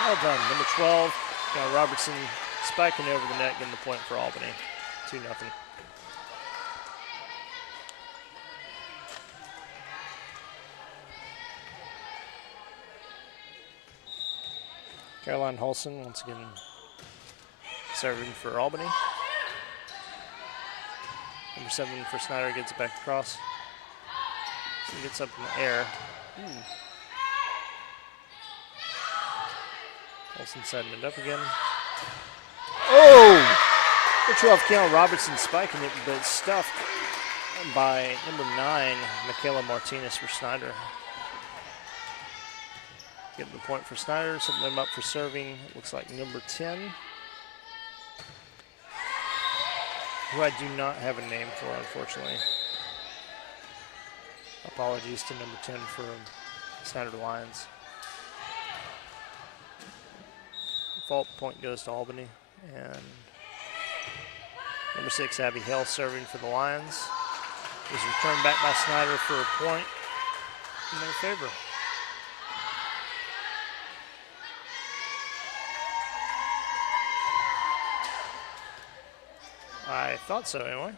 Well done. Number 12, Robertson spiking over the net, getting the point for Albany. 2-0. Caroline Holson once again serving for Albany. Number 7 for Snyder gets it back across. So he gets up in the air. Holson setting it up again. Oh! The 12, Keon Robertson spiking it, but stuffed by number 9, Michaela Martinez for Snyder. Getting the point for Snyder, setting them up for serving. It looks like number 10, who I do not have a name for, unfortunately. Apologies to number 10 for Snyder Lions. Fault point goes to Albany, and number 6, Abby Hill, serving for the Lions. Is returned back by Snyder for a point in their favor. I thought so, anyway.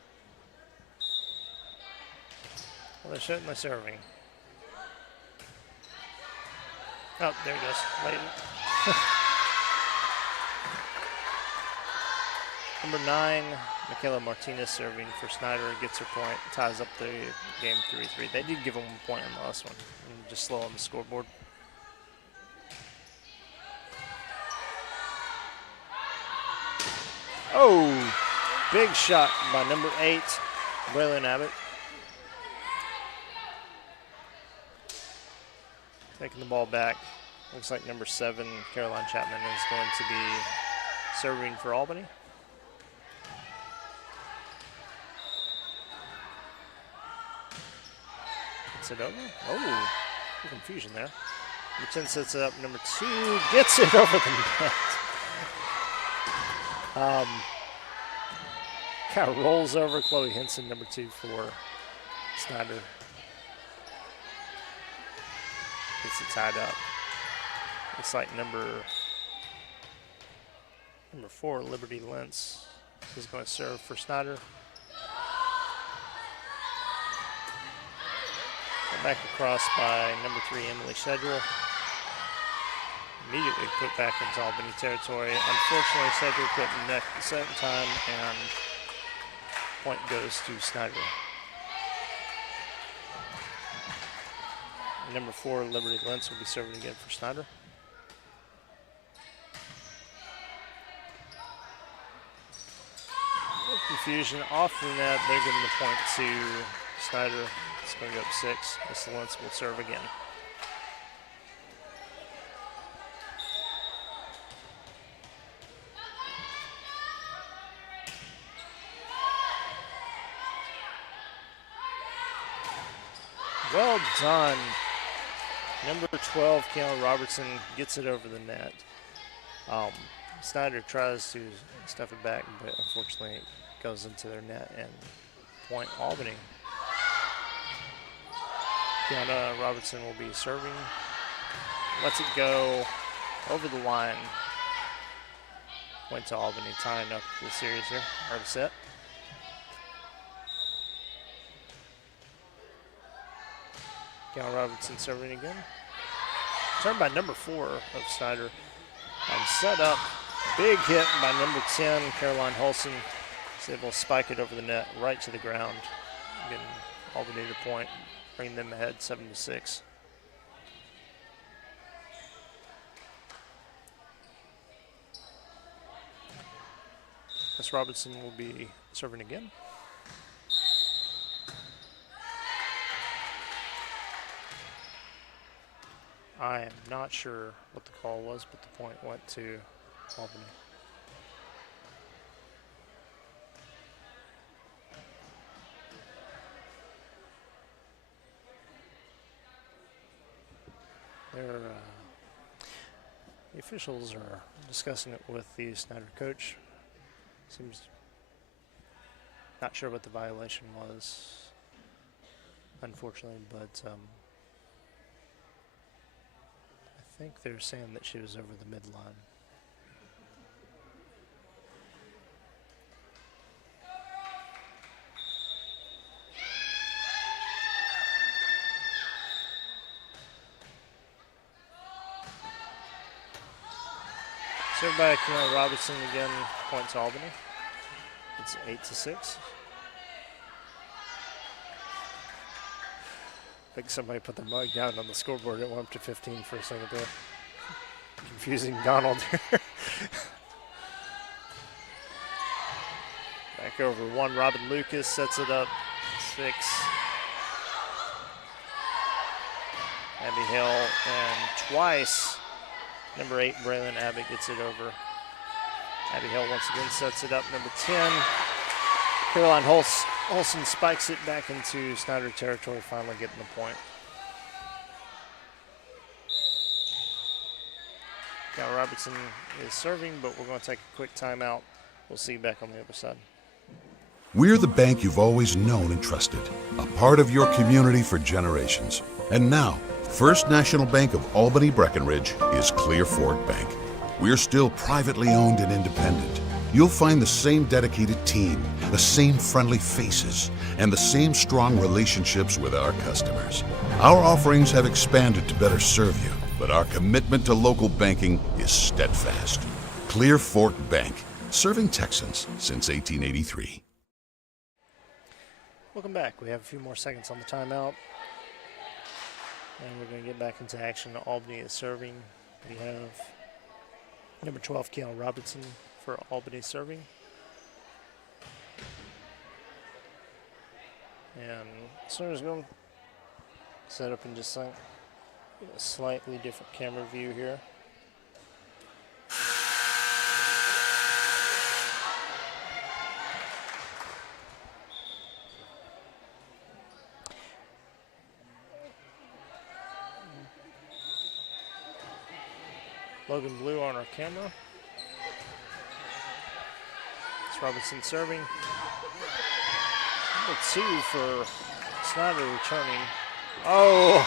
Well, they're certainly serving. Oh, there it goes. Late. Number 9, Michaela Martinez serving for Snyder, gets her point, ties up the game 3-3. They did give them a point in the last one, and just slow on the scoreboard. Oh, big shot by number 8, Braylon Abbott. Taking the ball back. Looks like number 7, Caroline Chapman, is going to be serving for Albany. It over. Oh, confusion there. Number 10 sets it up. Number 2 gets it over the net. Kind of rolls over Chloe Henson, number 2 for Snyder. Gets it tied up. Looks like number 4, Liberty Lentz, is going to serve for Snyder. Back across by number 3, Emily Shedrill. Immediately put back into Albany territory. Unfortunately, Shedrill couldn't net the second time, and point goes to Snyder. Number 4, Liberty Lentz, will be serving again for Snyder. Confusion off the net. They're giving the point to Snyder. It's going to go up 6. Miss Lentz will serve again. Well done. Number 12, Keon Robertson, gets it over the net. Snyder tries to stuff it back, but unfortunately it goes into their net and point, Albany. Kiana Robertson will be serving. Lets it go over the line. Point to Albany, tying up the series here, or the set. Kiana Robertson serving again. Served by number 4 of Snyder. Set up. Big hit by number 10, Caroline Holson. Is able to spike it over the net, right to the ground. Getting Albany to point, bringing them ahead 7-6. Miss Robinson will be serving again. I am not sure what the call was, but the point went to Albany. The officials are discussing it with the Snyder coach. Seems not sure what the violation was, unfortunately, but I think they're saying that she was over the midline. Served by Kiana Robertson again, points to Albany. It's 8-6. I think somebody put their mug down on the scoreboard. It went up to 15 for a second there. Confusing Donald here. Back over 1, Robin Lucas sets it up, 6. Abby Hill, and twice, number 8, Braylon Abbott gets it over. Abby Hill once again sets it up, number 10. Caroline Olsen spikes it back into Snyder territory, finally getting the point. Now Robertson is serving, but we're going to take a quick timeout. We'll see you back on the other side. We're the bank you've always known and trusted, a part of your community for generations. And now, First National Bank of Albany Breckenridge is Clear Fork Bank. We're still privately owned and independent. You'll find the same dedicated team, the same friendly faces, and the same strong relationships with our customers. Our offerings have expanded to better serve you, but our commitment to local banking is steadfast. Clear Fork Bank, serving Texans since 1883. Welcome back. We have a few more seconds on the timeout. And we're going to get back into action. Albany is serving. We have number 12, Kiana Robertson, for Albany serving. And Snyder's going to set up in just a slightly different camera view here. Logan Blue on our camera. It's Robinson serving. Number 2 for Snyder returning. Oh,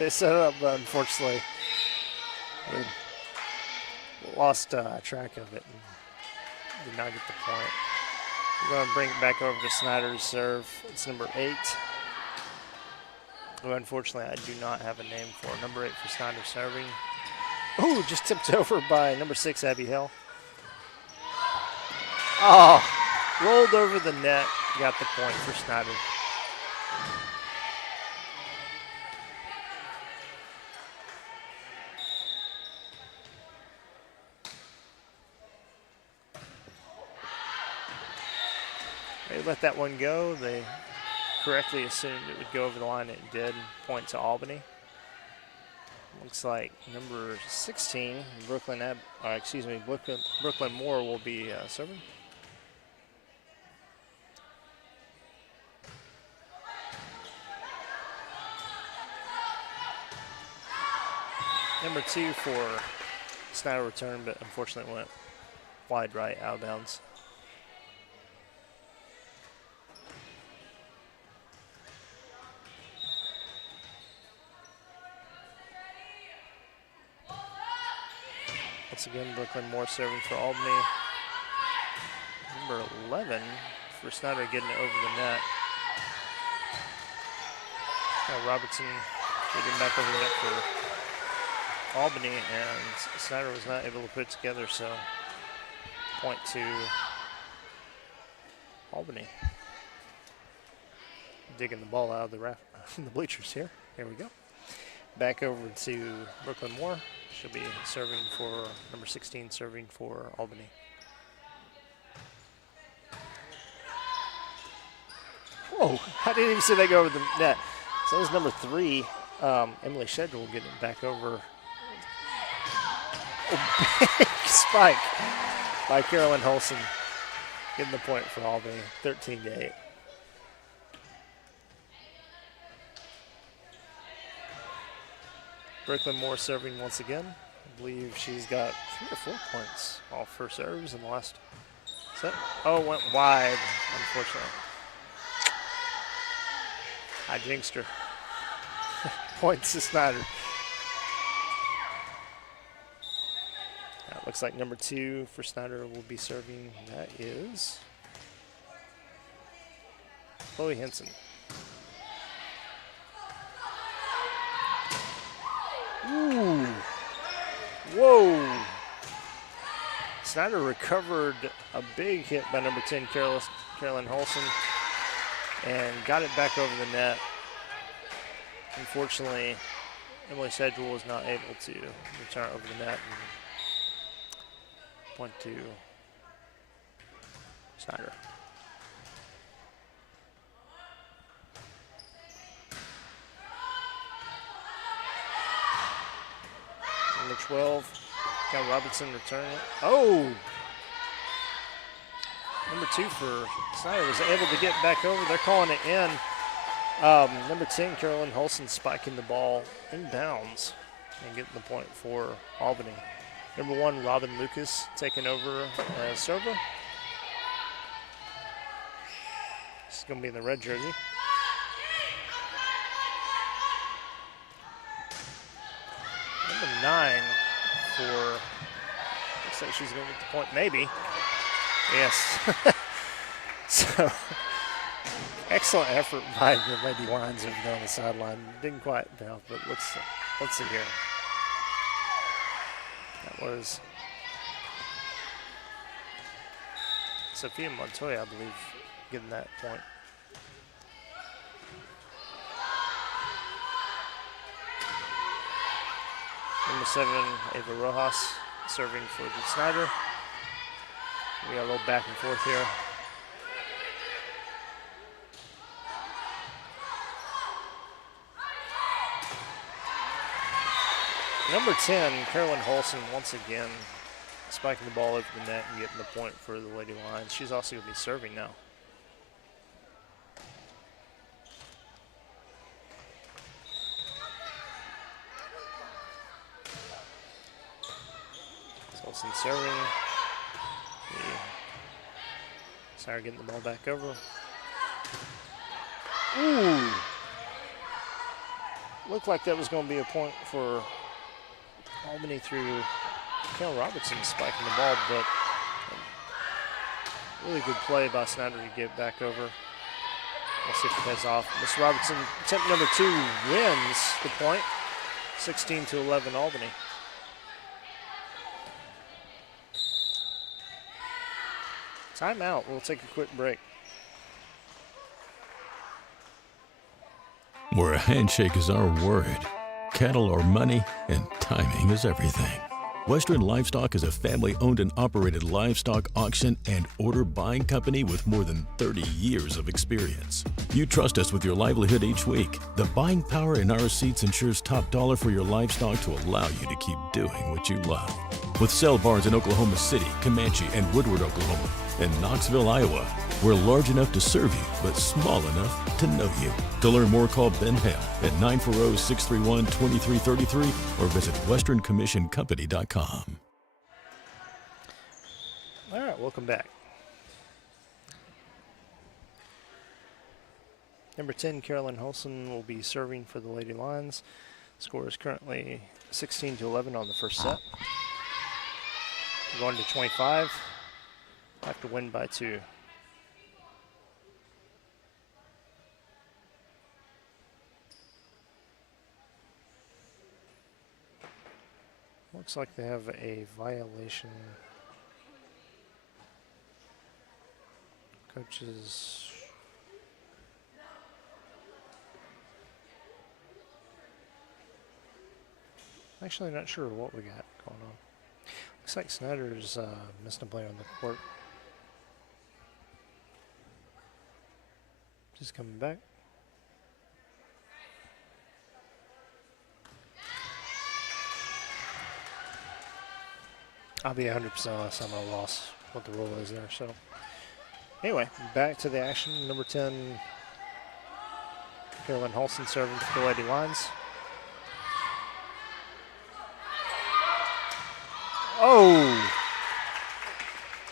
they set it up, but unfortunately, we lost track of it and did not get the point. We're going to bring it back over to Snyder's serve. It's number 8. Who unfortunately I do not have a name for. Number 8 for Snyder serving. Ooh, just tipped over by number 6, Abby Hill. Oh, rolled over the net. Got the point for Snyder. They let that one go. They correctly assumed it would go over the line. It did. Point to Albany. Looks like number 16, Brooklyn Moore will be serving. Number 2 for Snyder return, but unfortunately went wide right, out of bounds. Once again, Brooklyn Moore serving for Albany. Number 11 for Snyder getting it over the net. Now Robertson getting back over the net for Albany, and Snyder was not able to put it together, so point to Albany. Digging the ball out of the bleachers here. Here we go. Back over to Brooklyn Moore. She'll be serving for number 16, serving for Albany. Whoa, I didn't even see that go over the net. So that was number 3, Emily Shedrill getting it back over. Oh, big spike by Carolyn Holson, getting the point for Albany, 13-8. Brooklyn Moore serving once again. I believe she's got 3 or 4 points off her serves in the last set. Oh, went wide, unfortunately. I jinxed her. Points to Snyder. Looks like number 2 for Snyder will be serving. That is Chloe Henson. Ooh. Whoa. Snyder recovered a big hit by number 10, Carolyn Holson, and got it back over the net. Unfortunately, Emily Sedgwill was not able to return over the net and point to Snyder. Number 12, Cal Robertson returning it. Oh! Number 2 for Snyder was able to get back over. They're calling it in. Number 10, Carolyn Holson spiking the ball in bounds and getting the point for Albany. Number 1, Robin Lucas taking over as server. She's going to be in the red jersey. Number 9 for, looks like she's going to get the point, maybe. Yes. So, excellent effort by the Lady Lions over there on the sideline. Didn't quite help, but let's see here. That was Sophia Montoya, I believe, getting that point. Number 7, Ava Rojas, serving for the Snyder. We got a little back and forth here. Number 10, Carolyn Holson, once again spiking the ball over the net and getting the point for the Lady Lions. She's also going to be serving now. Holson serving. Snyder getting the ball back over. Ooh. Looked like that was going to be a point for Albany through Kel Robertson spiking the ball, but really good play by Snyder to get back over. We'll see if it pays off. Miss Robertson, attempt number 2, wins the point. 16-11 Albany. Timeout. We'll take a quick break. Where a handshake is our word, cattle are money, and timing is everything. Western Livestock is a family-owned and operated livestock auction and order buying company with more than 30 years of experience. You trust us with your livelihood each week. The buying power in our seats ensures top dollar for your livestock to allow you to keep doing what you love. With sale barns in Oklahoma City, Comanche, and Woodward, Oklahoma, and Knoxville, Iowa, we're large enough to serve you, but small enough to know you. To learn more, call Ben Hale at 940-631-2333 or visit westerncommissioncompany.com. All right, welcome back. Number 10, Carolyn Holson, will be serving for the Lady Lions. Score is currently 16-11 on the first set. We're going to 25. Have to win by 2. Looks like they have a violation. Coaches. Actually, not sure what we got going on. Looks like Snyder's missed a player on the court. Just coming back. I'll be 100% honest, I'm at a loss what the rule is there. So, anyway, back to the action. Number 10, Carolyn Holson serving for the Lady Lions. Oh!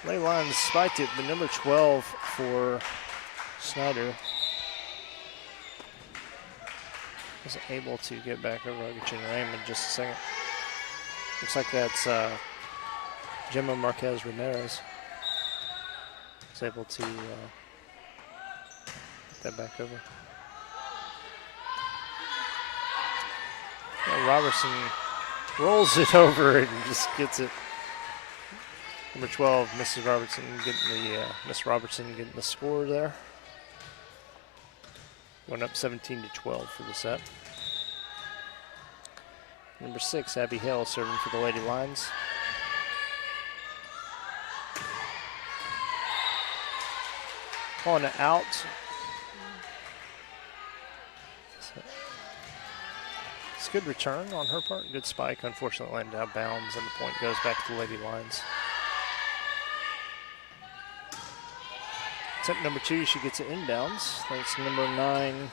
Lady Lions spiked it, but number 12 for Snyder wasn't able to get back over. I'll get you in in just a second. Looks like that's Gemma Marquez Ramirez is able to get that back over. Yeah, Robertson rolls it over and just gets it. Number 12, Mrs. Robertson getting the Miss Robertson getting the score there. Going up 17-12 for the set. Number 6, Abby Hale serving for the Lady Lions. Calling it out. It's a good return on her part. Good spike. Unfortunately, landed out of bounds, and the point goes back to the Lady Lions. Attempt number 2, she gets it inbounds. That's number 9.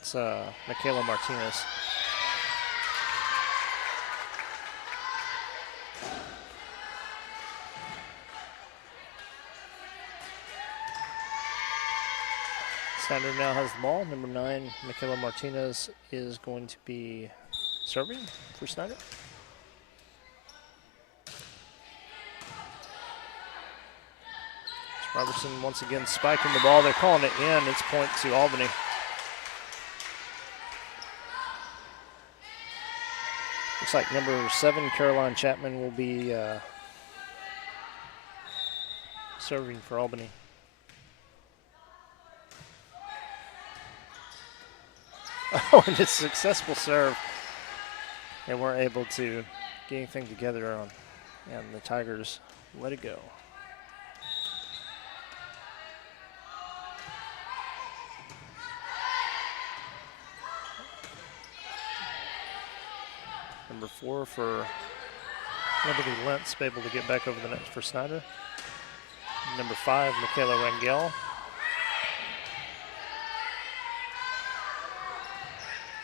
It's Michaela Martinez. Snyder now has the ball. Number 9, Michaela Martinez is going to be serving for Snyder. Robertson once again spiking the ball. They're calling it in. It's point to Albany. Looks like number 7, Caroline Chapman, will be serving for Albany. Oh, and it's a successful serve. They weren't able to get anything together on, and the Tigers let it go. Number 4 for Liberty Lentz, able to get back over the net for Snyder. Number 5, Michaela Rangel.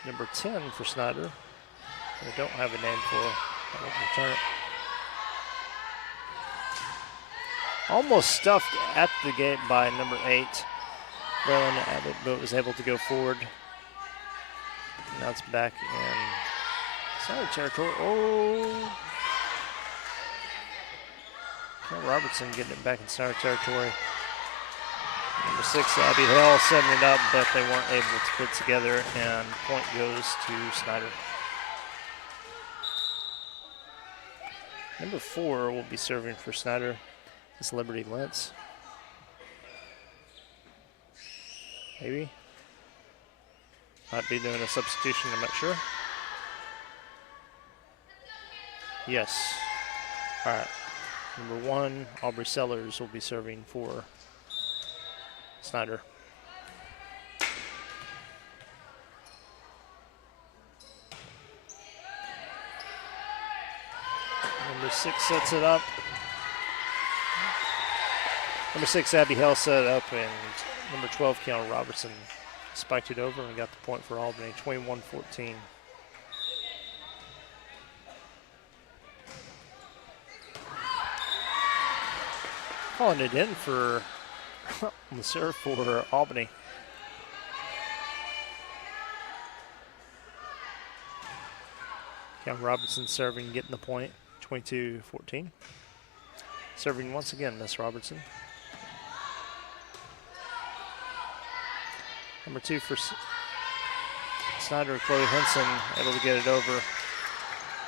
Number 10 for Snyder. I don't have a name for. I will return it. Almost stuffed at the gate by number 8, Braylon Abbott, but was able to go forward. Now it's back in Snyder territory. Oh! Carol Robertson getting it back in Snyder territory. Number 6, Abby Hale setting it up, but they weren't able to put together, and point goes to Snyder. Number 4 will be serving for Snyder. It's Liberty Lentz. Maybe. Might be doing a substitution, I'm not sure. Yes. All right. Number 1, Aubrey Sellers, will be serving for Snyder. Number 6 sets it up. Number 6, Abby Hale set it up, and number 12, Keanu Robertson, spiked it over and got the point for Albany, 21-14. Calling it in for on the serve for Albany. Got Robertson serving, getting the point, 22-14. Serving once again, Miss Robertson. Number 2 for Snyder, Chloe Henson, able to get it over.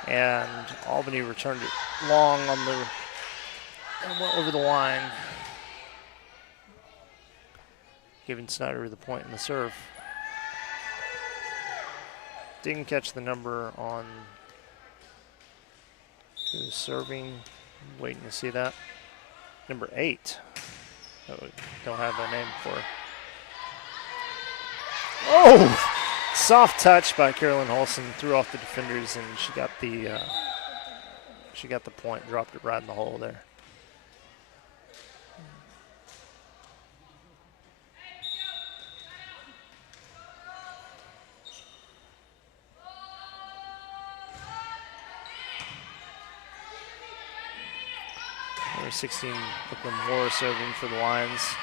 And Albany returned it long on the, and went over the line, giving Snyder the point in the serve. Didn't catch the number on who's serving. Waiting to see that. Number 8. That we don't have a name for. Oh! Soft touch by Carolyn Holson, threw off the defenders, and she got the point. Dropped it right in the hole there. Number 16, Brooklyn Moore serving for the Lions,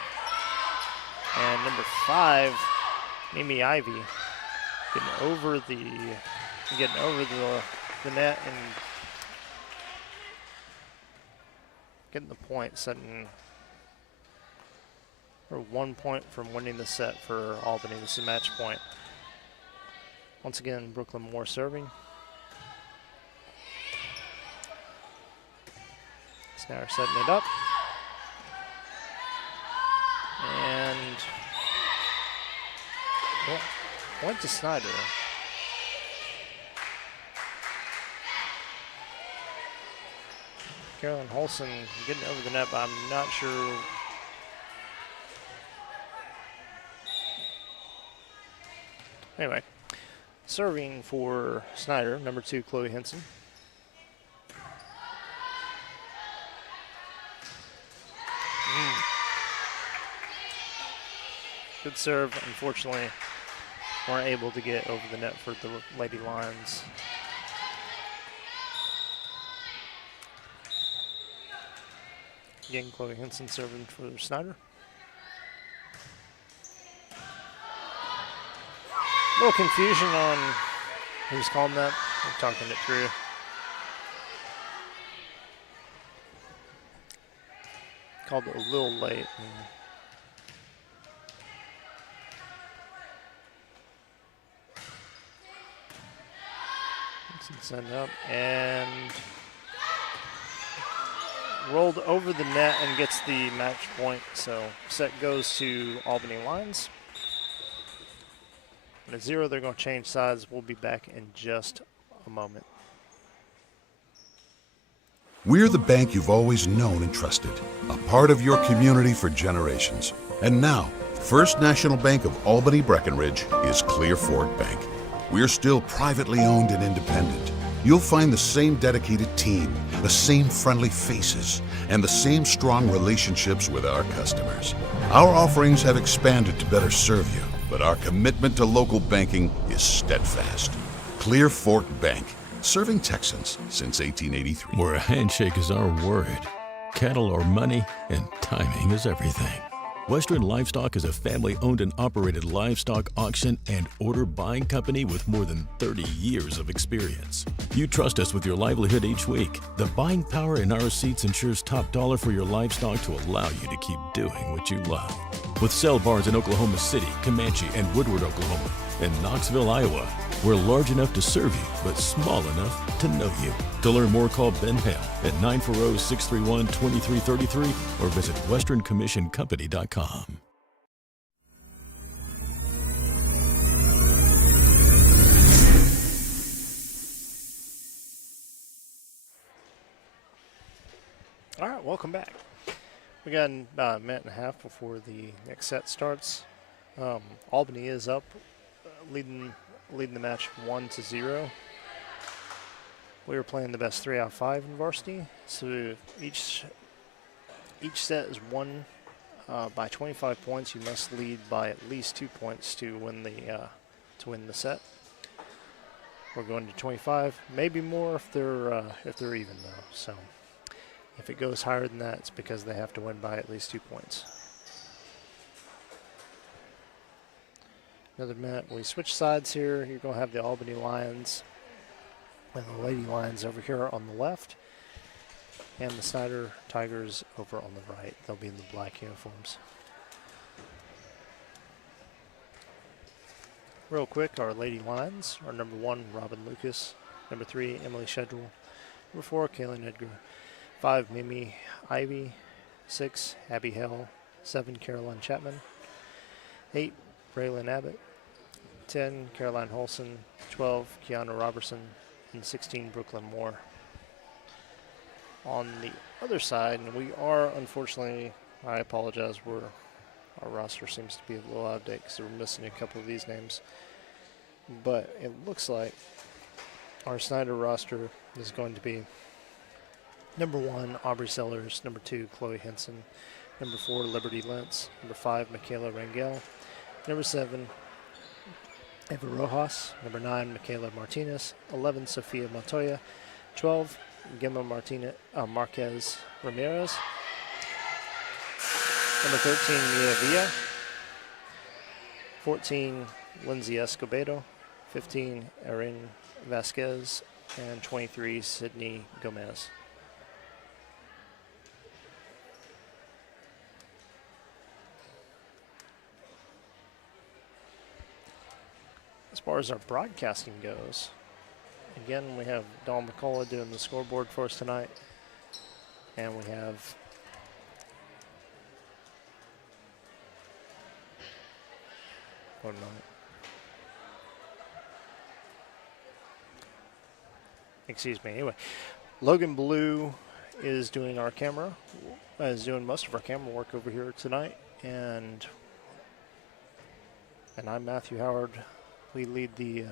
and number 5, Mimi Ivy. Getting over the net and getting the point, setting or 1 point from winning the set for Albany. This is a match point. Once again, Brooklyn Moore serving. Snyder setting it up. And point to Snyder. Carolyn Holson getting over the net, but I'm not sure. Anyway, serving for Snyder, number 2, Chloe Henson. Good serve, unfortunately. Weren't able to get over the net for the Lady Lions. Again, Chloe Henson serving for Snyder. A little confusion on who's calling that. We're talking it through. Called it a little late. Send up and rolled over the net and gets the match point. So set goes to Albany Lions. And at 0, they're going to change sides. We'll be back in just a moment. We're the bank you've always known and trusted, a part of your community for generations. And now, First National Bank of Albany Breckenridge is Clear Fork Bank. We're still privately owned and independent. You'll find the same dedicated team, the same friendly faces, and the same strong relationships with our customers. Our offerings have expanded to better serve you, but our commitment to local banking is steadfast. Clear Fork Bank, serving Texans since 1883. Where a handshake is our word, cattle are money, and timing is everything. Western Livestock is a family-owned and operated livestock auction and order buying company with more than 30 years of experience. You trust us with your livelihood each week. The buying power in our seats ensures top dollar for your livestock to allow you to keep doing what you love. With sale barns in Oklahoma City, Comanche, and Woodward, Oklahoma, and Knoxville, Iowa, we're large enough to serve you, but small enough to know you. To learn more, call Ben Hale at 940-631-2333 or visit westerncommissioncompany.com. All right, welcome back. We got about a minute and a half before the next set starts. Albany is up, leading the match 1-0. We were playing the best 3 out of 5 in varsity, so each set is won by 25 points. You must lead by at least 2 points to win the set. We're going to 25, maybe more if they're even though. So if it goes higher than that, it's because they have to win by at least 2 points. Another minute. We switch sides here. You're going to have the Albany Lions And the Lady Lions over here on the left, and the Snyder Tigers over on the right. They'll be in the black uniforms. Real quick, our Lady Lions are number 1, Robin Lucas. Number 3, Emily Shedrell. Number 4, Kaylin Edgar. 5, Mimi Ivy. 6, Abby Hale. 7, Caroline Chapman. 8, Braylon Abbott. 10, Caroline Holson. 12, Kiana Robertson. And 16, Brooklyn Moore. On the other side, and we are, unfortunately, I apologize, our roster seems to be a little out of date because we're missing a couple of these names. But it looks like our Snyder roster is going to be number 1, Aubrey Sellers. Number 2, Chloe Henson. Number 4, Liberty Lentz. Number 5, Michaela Rangel. Number 7, Eva Rojas. Number 9, Michaela Martinez. 11, Sofia Montoya. 12, Gemma Marquez Ramirez. Number 13, Mia Villa. 14, Lindsay Escobedo. 15, Erin Vasquez. And 23, Sydney Gomez. As far as our broadcasting goes, again, we have Dawn McCullough doing the scoreboard for us tonight. And we have one moment. Excuse me. Anyway, Logan Blue is doing our camera, is doing most of our camera work over here tonight. And I'm Matthew Howard. We lead the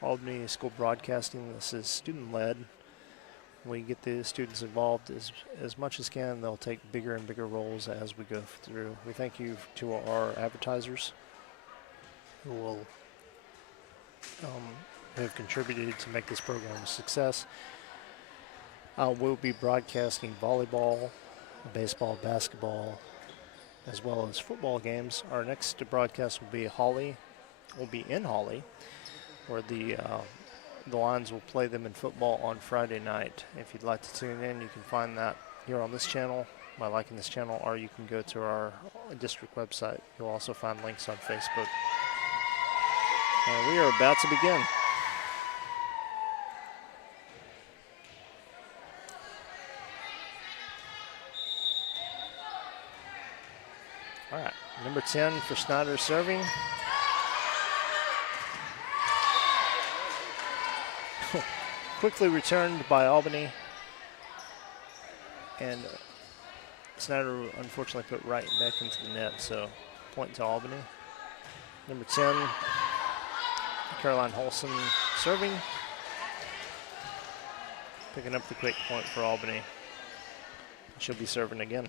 Albany School Broadcasting. This is student-led. We get the students involved as much as can. They'll take bigger and bigger roles as we go through. We thank you to our advertisers who will have contributed to make this program a success. We'll be broadcasting volleyball, baseball, basketball, as well as football games. Our next broadcast will be in Hawley, where the Lions will play them in football on Friday night. If you'd like to tune in, you can find that here on this channel by liking this channel, or you can go to our district website. You'll also find links on Facebook. We are about to begin. All right, number 10 for Snyder serving. Quickly returned by Albany. And Snyder unfortunately put right back into the net, so point to Albany. Number 10, Caroline Holson serving. Picking up the quick point for Albany. She'll be serving again.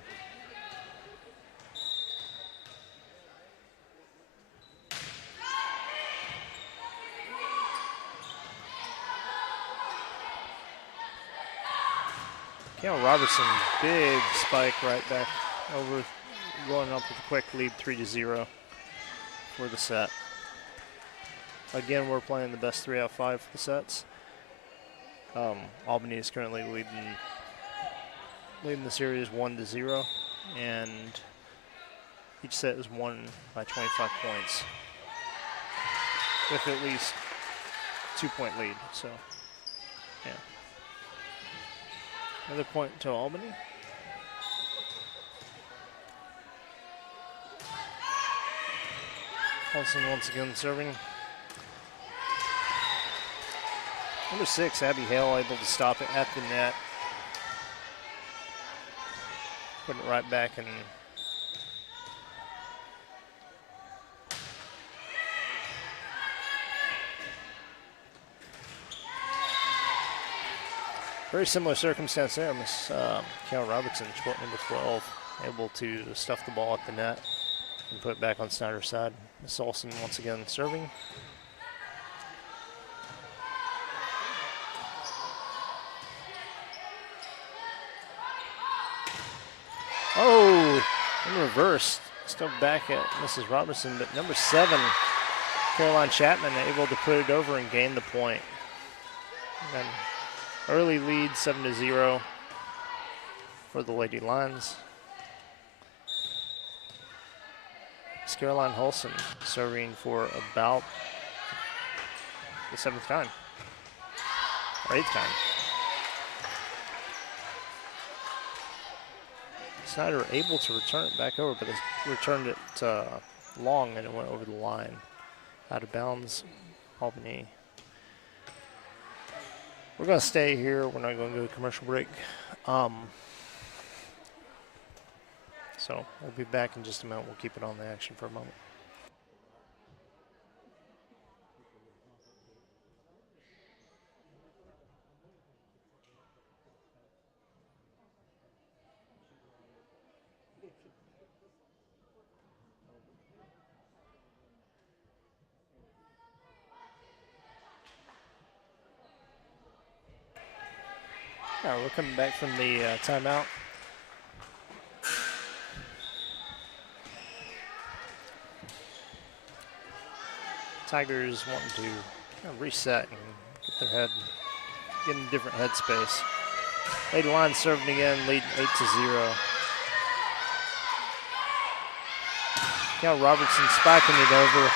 Kale Robertson, big spike right back over, going up with a quick lead, 3-0 for the set. Again, we're playing the best 3 out of 5 for the sets. Albany is currently leading the series 1-0, and each set is won by 25 points with at least 2-point lead. So, yeah. Another point to Albany. Olsen once again serving. Number 6, Abby Hale, able to stop it at the net. Putting it right back and very similar circumstance there. Miss Cal Robertson, number 12, able to stuff the ball at the net and put it back on Snyder's side. Miss Olsen once again serving. Oh, in reverse. Still back at Mrs. Robertson, but number 7, Caroline Chapman able to put it over and gain the point. And then early lead, 7-0 for the Lady Lions. It's Caroline Holson serving for about the 7th time, or 8th time. Snyder able to return it back over, but they returned it long and it went over the line. Out of bounds, Albany. We're going to stay here. We're not going to go to commercial break. So we'll be back in just a minute. We'll keep it on the action for a moment. All right, we're coming back from the timeout. Tigers wanting to kind of reset and get their head, get in a different headspace. Lady Lions serving again, leading 8-0. Now Robertson spiking it over,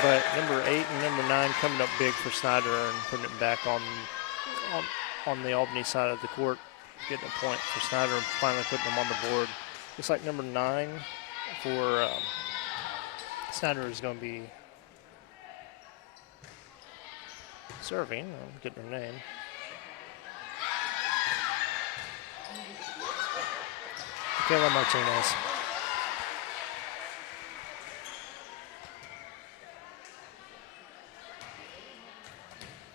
but number 8 and number 9 coming up big for Snyder and putting it back on the Albany side of the court, getting a point for Snyder and finally putting them on the board. Looks like number 9 for Snyder is going to be serving. I'm getting her name. Kayla Martinez.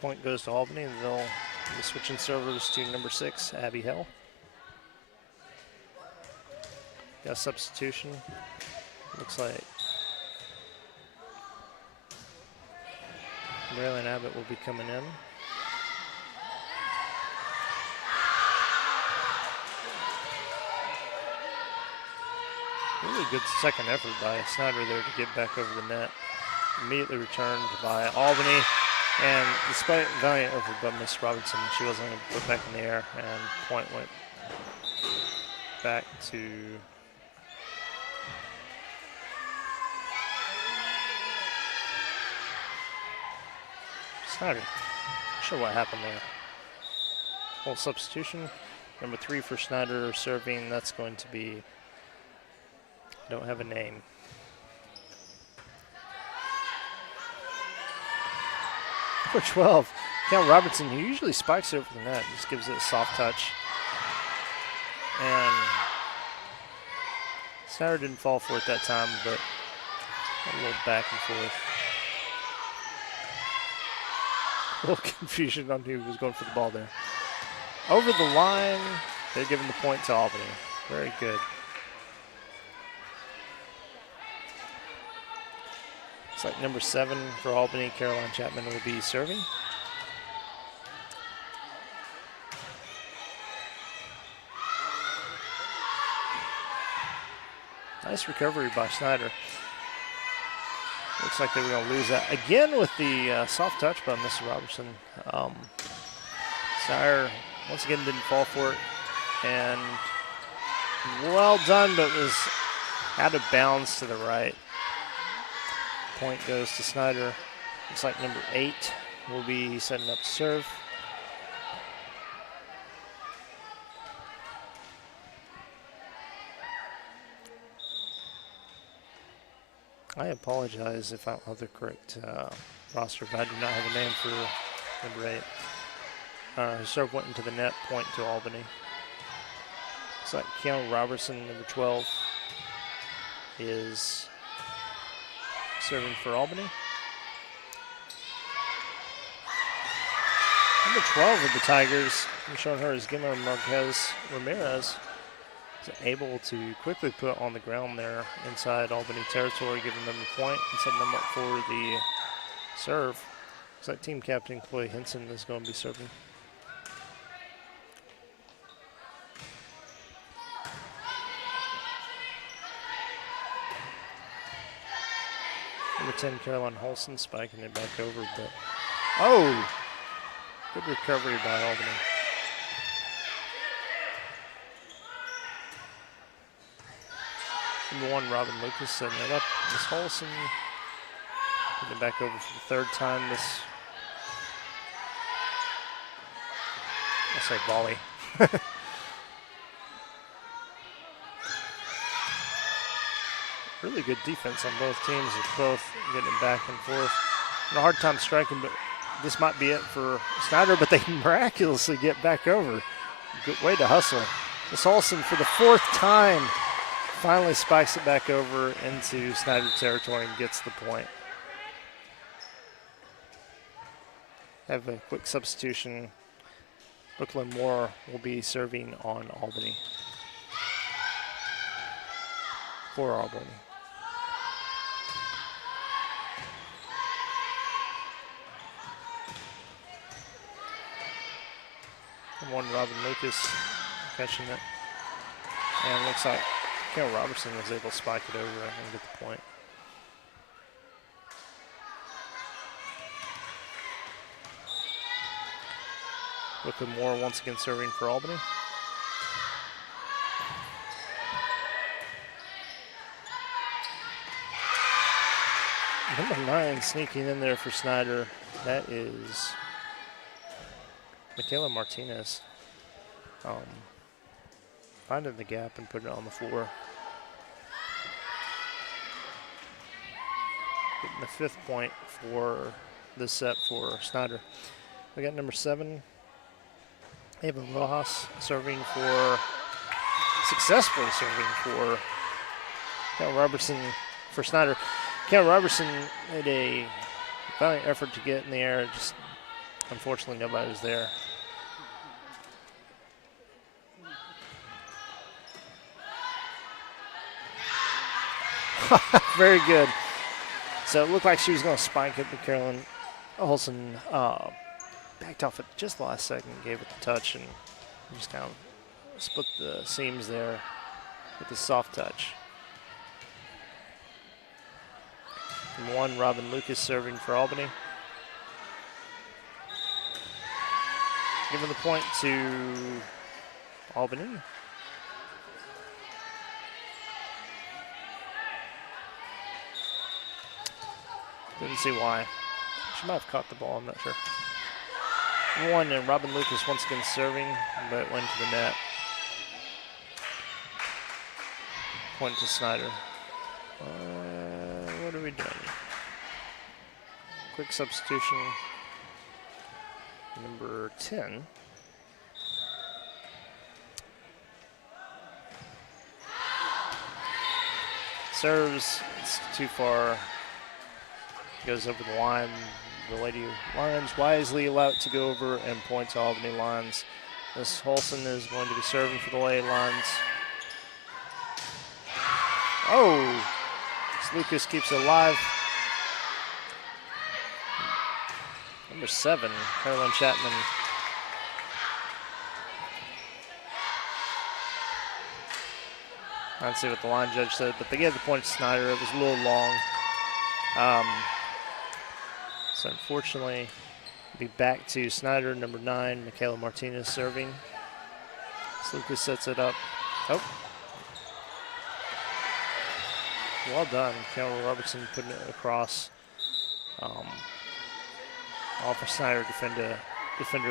Point goes to Albany, and they'll be switching servers to number 6, Abby Hill. Got a substitution. Looks like Braylon Abbott will be coming in. Really good second effort by Snyder there to get back over the net. Immediately returned by Albany. And despite valiant effort by Miss Robinson, she wasn't able to put back in the air, and point went back to Snyder. Not sure what happened there. Full substitution. Number 3 for Snyder serving. That's going to be, don't have a name. Number 12, Cal Robertson, who usually spikes it over the net, just gives it a soft touch. And Snyder didn't fall for it that time, but a little back and forth. A little confusion on who was going for the ball there. Over the line, they're giving the point to Albany. Very good. It's like number 7 for Albany, Caroline Chapman will be serving. Nice recovery by Snyder. Looks like they were going to lose that. Again with the soft touch by Mr. Robertson. Snyder, once again, didn't fall for it. And well done, but was out of bounds to the right. Point goes to Snyder. Looks like number 8 will be setting up to serve. I apologize if I don't have the correct roster, but I do not have a name for number 8. Serve went into the net, point to Albany. Looks like Keanu Robertson, number 12, is serving for Albany. Number 12 of the Tigers, I'm showing her as Gimmer Marquez Ramirez, is able to quickly put on the ground there inside Albany territory, giving them the point and setting them up for the serve. Looks like team captain Chloe Henson is going to be serving. Number 10, Caroline Holson, spiking it back over, but oh, good recovery by Albany. Number 1, Robin Lucas setting it up. Miss Holson putting it back over for the third time. I'll say volley. Really good defense on both teams. They're both getting it back and forth. And a hard time striking, but this might be it for Snyder, but they miraculously get back over. Good way to hustle. Miss Olsen, for the 4th time, finally spikes it back over into Snyder territory and gets the point. Have a quick substitution. Brooklyn Moore will be serving on Albany. For Albany. And 1, Robin Lucas catching it. And looks like Carol Robertson was able to spike it over and get the point. Brooklyn Moore once again serving for Albany. Number 9 sneaking in there for Snyder. That is Michaela Martinez. Finding the gap and putting it on the floor. Getting the 5th point for this set for Snyder. We got number 7, Ava Rojas, successfully serving for Cal Robertson for Snyder. Cal Robertson made a valiant effort to get in the air. Just unfortunately nobody was there. Very good. So it looked like she was going to spike it, but Carolyn Olsen backed off at just the last second, gave it the touch, and just kind of split the seams there with the soft touch. Number 1, Robin Lucas serving for Albany. Giving the point to Albany. Didn't see why. She might have caught the ball, I'm not sure. Number 1, and Robin Lucas once again serving, but it went to the net. Point to Snyder. What are we doing? Quick substitution. Number 10. Serves, it's too far. Goes over the line. The Lady Lions wisely allow it to go over and point to Albany Lions. Miss Holson is going to be serving for the Lady Lions. Oh! Lucas keeps it alive. Number 7, Caroline Chapman. I don't see what the line judge said, but they gave the point to Snyder. It was a little long. So unfortunately, be back to Snyder, number 9, Michaela Martinez serving. So Lucas sets it up. Oh. Well done, Carol Robertson putting it across. All for Snyder, defender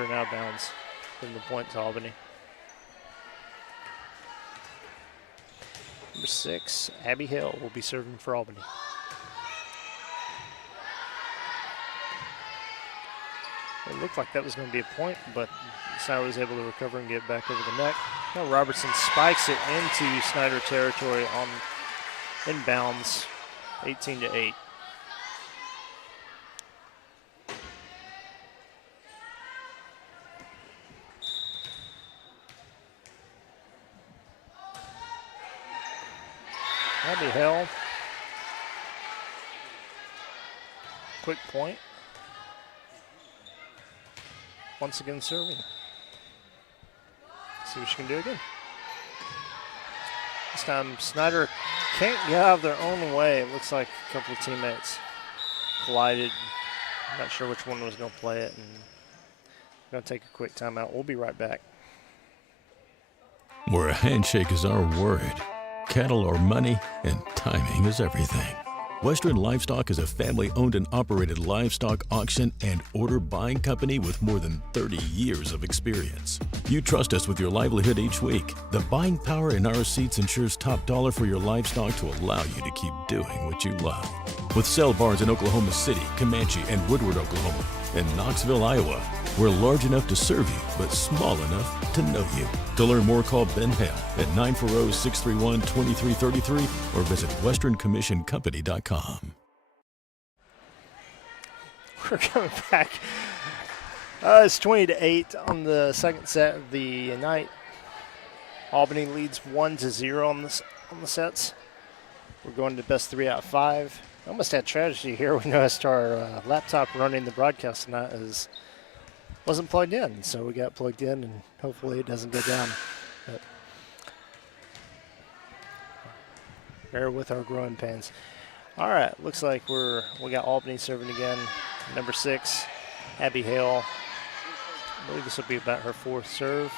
in out of bounds, giving the point to Albany. Number 6, Abby Hill will be serving for Albany. It looked like that was going to be a point, but Snyder was able to recover and get back over the net. Now Robertson spikes it into Snyder territory on inbounds, 18-8. Abby Hill. Quick point. Once again serving. See what she can do again. This time Snyder can't get out of their own way. It looks like a couple of teammates collided. I'm not sure which one was going to play it. And I'm going to take a quick timeout. We'll be right back. Where a handshake is our word, cattle are money, and timing is everything. Western Livestock is a family-owned and operated livestock auction and order buying company with more than 30 years of experience. You trust us with your livelihood each week. The buying power in our seats ensures top dollar for your livestock to allow you to keep doing what you love. With sale barns in Oklahoma City, Comanche, and Woodward, Oklahoma, and Knoxville, Iowa, we're large enough to serve you, but small enough to know you. To learn more, call Ben Hale at 940-631-2333 or visit westerncommissioncompany.com. We're coming back. It's 20-8 on the second set of the night. Albany leads 1-0 on the sets. We're going to best 3 out of 5. I almost had tragedy here. We noticed our laptop running the broadcast tonight wasn't plugged in, so we got plugged in, and hopefully it doesn't go down. But bear with our growing pains. All right, looks like we got Albany serving again. Number 6, Abby Hale. I believe this will be about her 4th serve,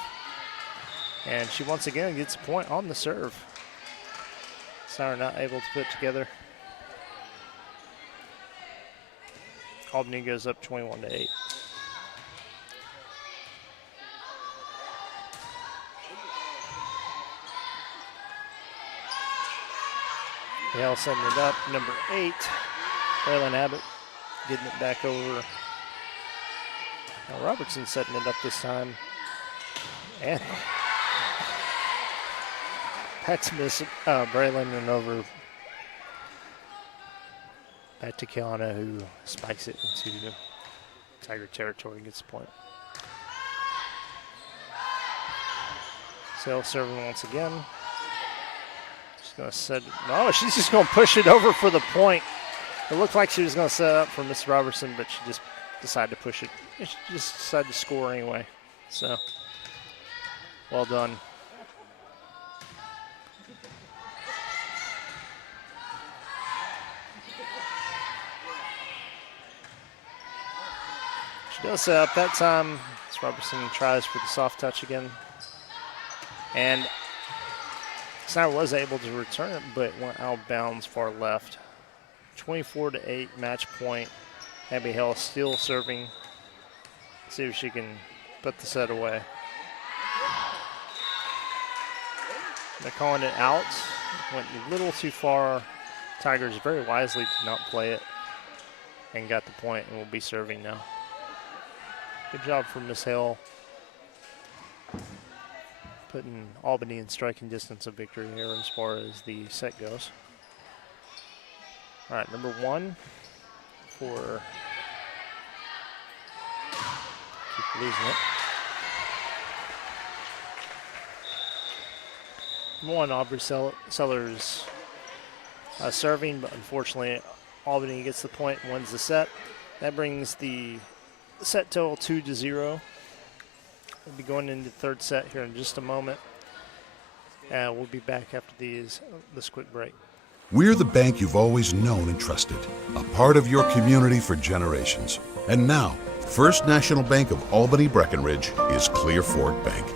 and she once again gets a point on the serve. Snyder not able to put it together. Albany goes up 21-8. Hale setting it up. Number 8, Braylon Abbott getting it back over. Now Robertson setting it up this time. And that's miss Braylon and over back to Kiana, who spikes it into Tiger territory and gets the point. Sale serving once again. She's going to set it. No, she's just going to push it over for the point. It looked like she was going to set up for Miss Robertson, but she just decided to push it. She just decided to score anyway. So, well done. She does set up that time. Miss Robertson tries for the soft touch again. And Snyder was able to return it, but went out of bounds far left. 24-8 match point. Abby Hale still serving. See if she can put the set away. They're calling it out. Went a little too far. Tigers very wisely did not play it and got the point and will be serving now. Good job from Miss Hale, putting Albany in striking distance of victory here as far as the set goes. All right, number 1 for, keep losing it. Number 1, Aubrey Sellers serving, but unfortunately Albany gets the point and wins the set. That brings the set total 2-0. We'll be going into the third set here in just a moment. We'll be back after this quick break. We're the bank you've always known and trusted, a part of your community for generations. And now, First National Bank of Albany Breckenridge is Clear Fork Bank.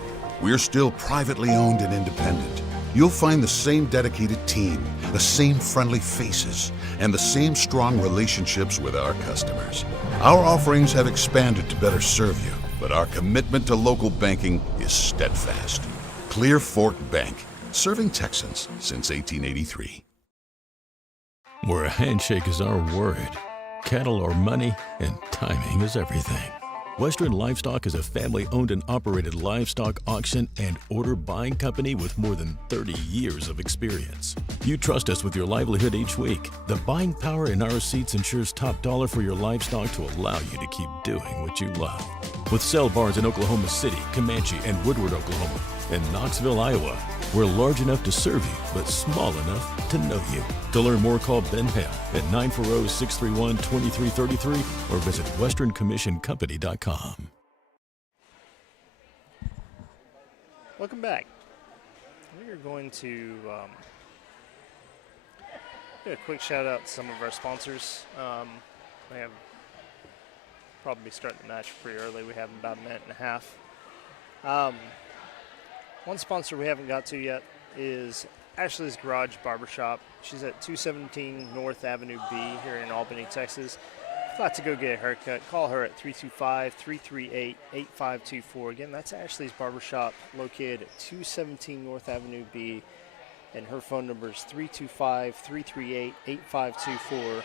We're still privately owned and independent. You'll find the same dedicated team, the same friendly faces, and the same strong relationships with our customers. Our offerings have expanded to better serve you, but our commitment to local banking is steadfast. Clear Fork Bank, serving Texans since 1883. Where a handshake is our word, cattle are money, and timing is everything. Western Livestock is a family-owned and operated livestock auction and order buying company with more than 30 years of experience. You trust us with your livelihood each week. The buying power in our seats ensures top dollar for your livestock to allow you to keep doing what you love. With sale barns in Oklahoma City, Comanche, and Woodward, Oklahoma, and Knoxville, Iowa, we're large enough to serve you, but small enough to know you. To learn more, call Ben Hale at 940-631-2333 or visit westerncommissioncompany.com. Welcome back. We are going to do a quick shout out to some of our sponsors. We have probably starting the match pretty early. We have about a minute and a half. One sponsor we haven't got to yet is Ashley's Garage Barbershop. She's at 217 North Avenue B here in Albany, Texas. If you'd like to go get a haircut, call her at 325-338-8524. Again, that's Ashley's Barbershop located at 217 North Avenue B, and her phone number is 325-338-8524.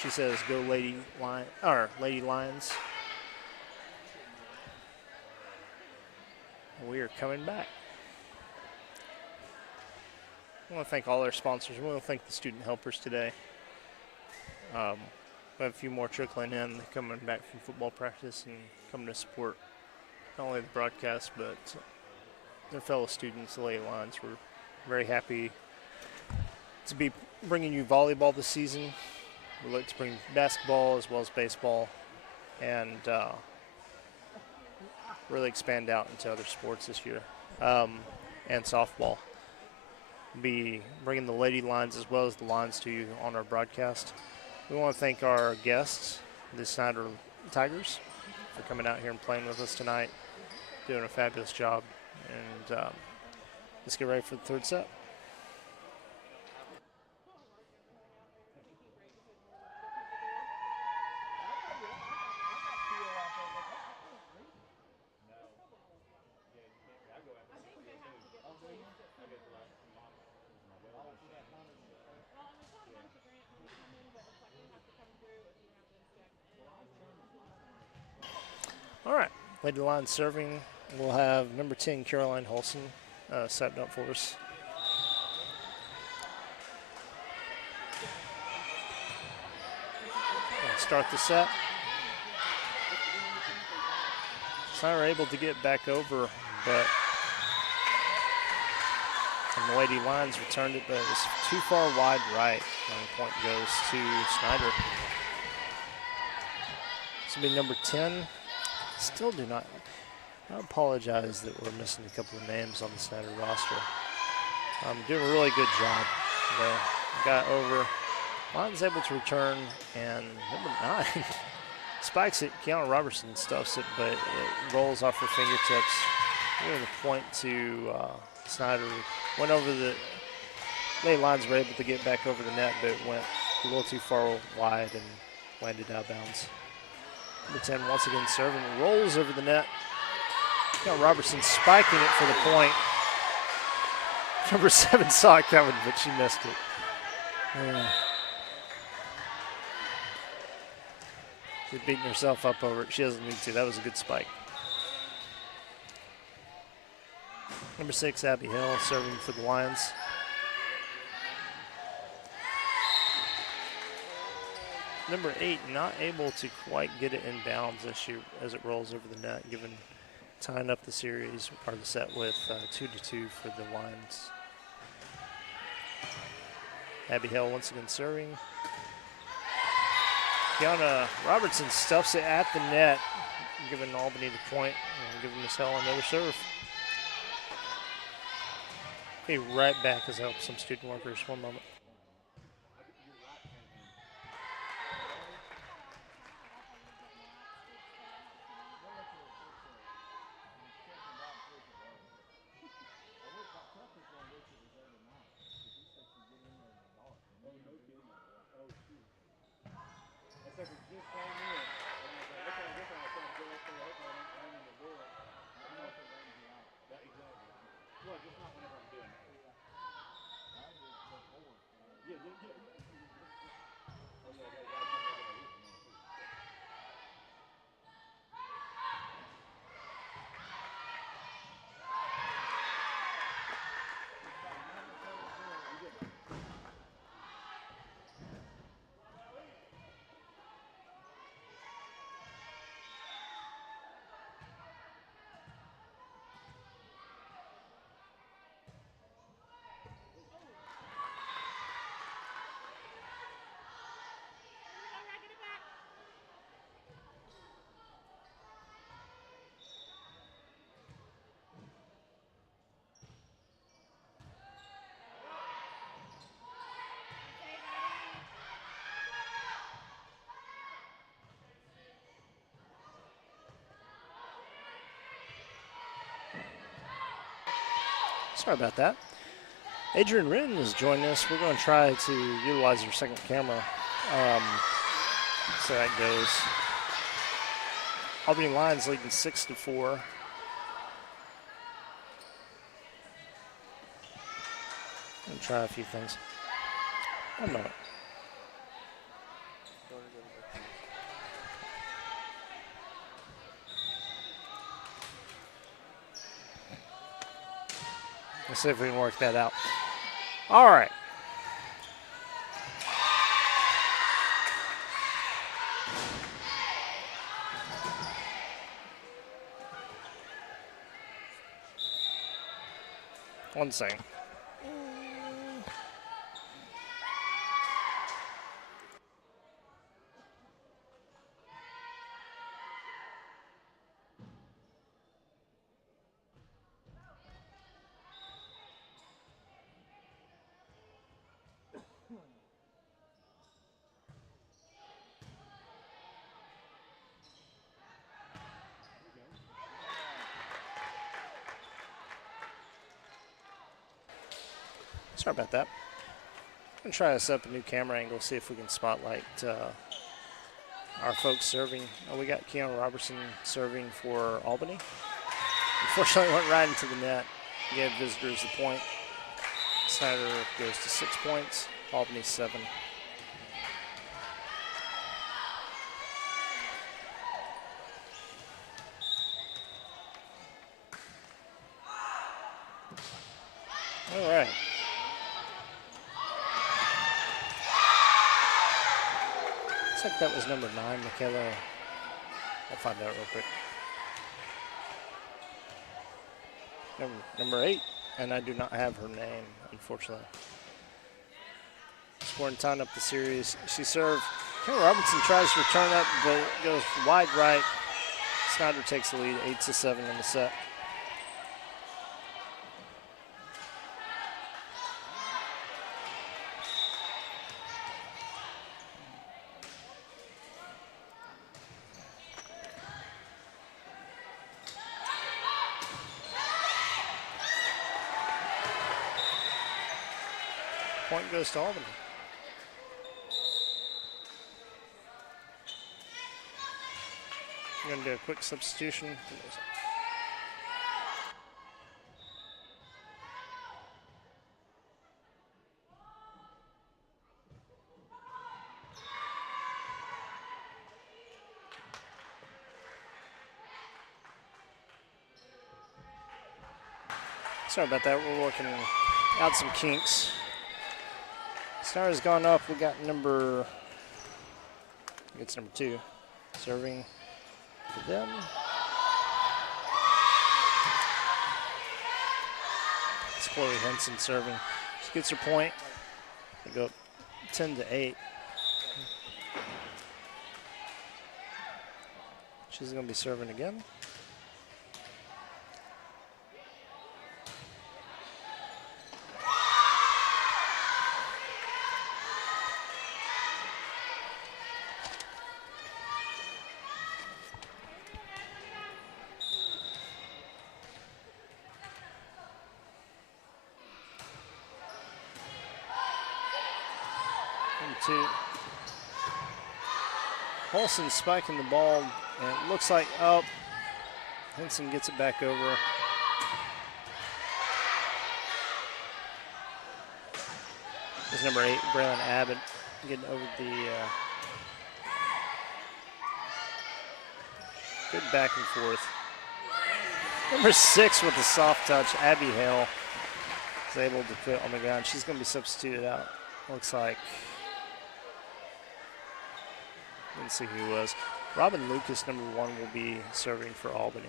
She says, "Go Lady Lions." We are coming back. I want to thank all our sponsors. We want to thank the student helpers today. We have a few more trickling in. They're coming back from football practice and coming to support not only the broadcast, but their fellow students, the Lady Lions. We're very happy to be bringing you volleyball this season. We look to bring basketball as well as baseball, and really expand out into other sports this year, and softball. Be bringing the Lady Lions as well as the Lions to you on our broadcast. We want to thank our guests, the Snyder Tigers, for coming out here and playing with us tonight, doing a fabulous job. And let's get ready for the third set. All right, Lady Lions serving. We'll have number 10, Caroline Holson, setting up for us. We'll start the set. Snyder able to get back over, but and the Lady Lions returned it, but it was too far wide right. And the point goes to Snyder. This will be number 10. Still do not. I apologize that we're missing a couple of names on the Snyder roster. Doing a really good job. They got over. Lions able to return, and number 9 spikes it. Keanu Robertson stuffs it, but it rolls off her fingertips. Giving the point to Snyder. Went over the. Lady Lions were able to get back over the net, but it went a little too far wide and landed out of bounds. Number 10 once again serving, rolls over the net. Got Robertson spiking it for the point. Number 7 saw it coming, but she missed it. She's beating herself up over it. She doesn't need to. That was a good spike. Number 6, Abby Hill, serving for the Lions. Number 8, not able to quite get it in bounds as it rolls over the net, tying up the series or the set with 2-2 for the Lions. Abby Hill once again serving. Kiana Robertson stuffs it at the net, giving Albany the point and giving Miss Hill another serve. Be right back as I help some student workers. One moment. Sorry about that. Adrian Wren is joining us. We're going to try to utilize our second camera. So that goes. Albany Lions leading 6-4. I'm going to try a few things. One moment. Let's see if we can work that out. All right. One second. Sorry about that. I'm going to try to set up a new camera angle, see if we can spotlight our folks serving. Oh, we got Keanu Robertson serving for Albany. Unfortunately, went right into the net. Gave visitors the point. Snyder goes to 6 points. Albany 7. All right. Looks like that was number 9, Michaela. I'll find out real quick. Number 8, and I do not have her name, unfortunately. Scoring tying up the series. She served. Keanu Robinson tries to return up, but it goes wide right. Snyder takes the lead, 8-7 in the set. Point goes to Albany. I'm going to do a quick substitution. Sorry about that. We're working out some kinks. Snyder's gone up. We got number, it's number 2, serving for them. It's Chloe Henson serving. She gets her point. They go up 10-8. She's going to be serving again. Paulson spiking the ball, and it looks like, oh, Henson gets it back over. There's number 8, Braylon Abbott, getting over the good back and forth. Number 6 with the soft touch, Abby Hale is able to put on the ground. She's going to be substituted out. Looks like, let's see who it was. Robin Lucas, number 1, will be serving for Albany.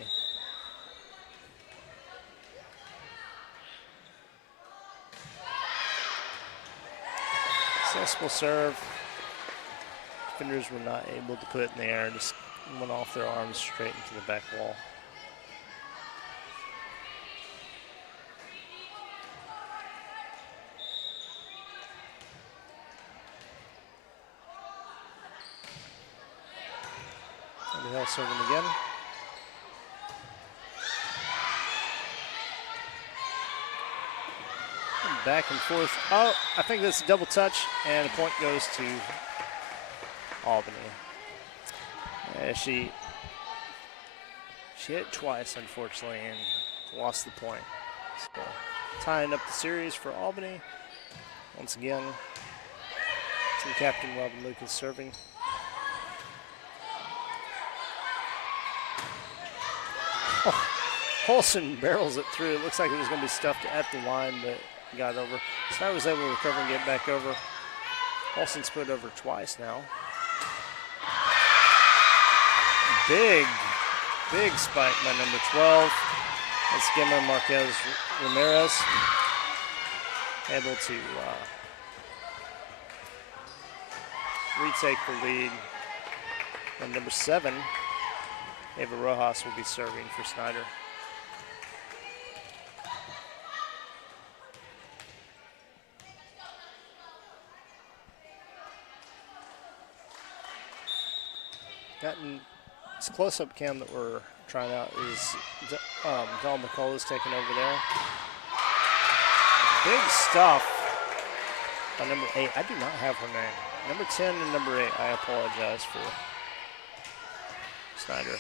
Successful serve. Defenders were not able to put it in the air, just went off their arms straight into the back wall. Hill serving again. back and forth. Oh, I think that's a double touch, and the point goes to Albany. She hit twice, unfortunately, and lost the point. So, tying up the series for Albany. Once again, team captain Robin Lucas serving. Oh, Olsen barrels it through. It looks like it was going to be stuffed at the line, but got over. Snyder was able to recover and get back over. Olsen's put over twice now. Big spike by number 12. That's Gemma Marquez Ramirez. Able to retake the lead. And number 7, Ava Rojas, will be serving for Snyder. This close-up cam that we're trying out is Dawn McCullough's taking over there. Big stuff by number 8. I do not have her name. Number 10 and number 8. I apologize for Snyder.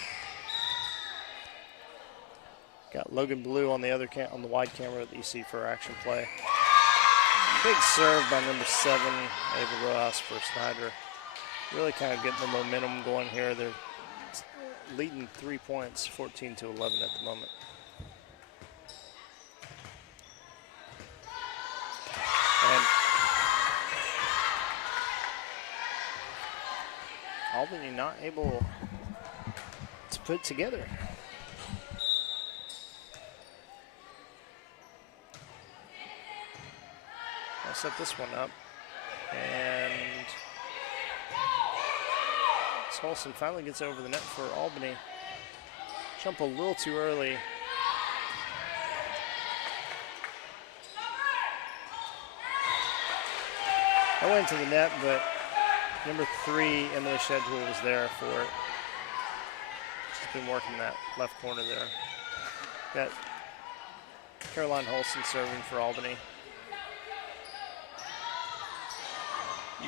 Got Logan Blue on the other on the wide camera that you see for action play. Big serve by number 7, Ava Rojas for Snyder. Really kind of getting the momentum going here. They're leading 3 points, 14 to 11 at the moment. And Albany not able to put it together. I'll set this one up. And Olsen finally gets over the net for Albany. Jump a little too early. I went to the net, but number 3, Emily Shedwell, was there for it. She's been working that left corner there. Got Caroline Holston serving for Albany.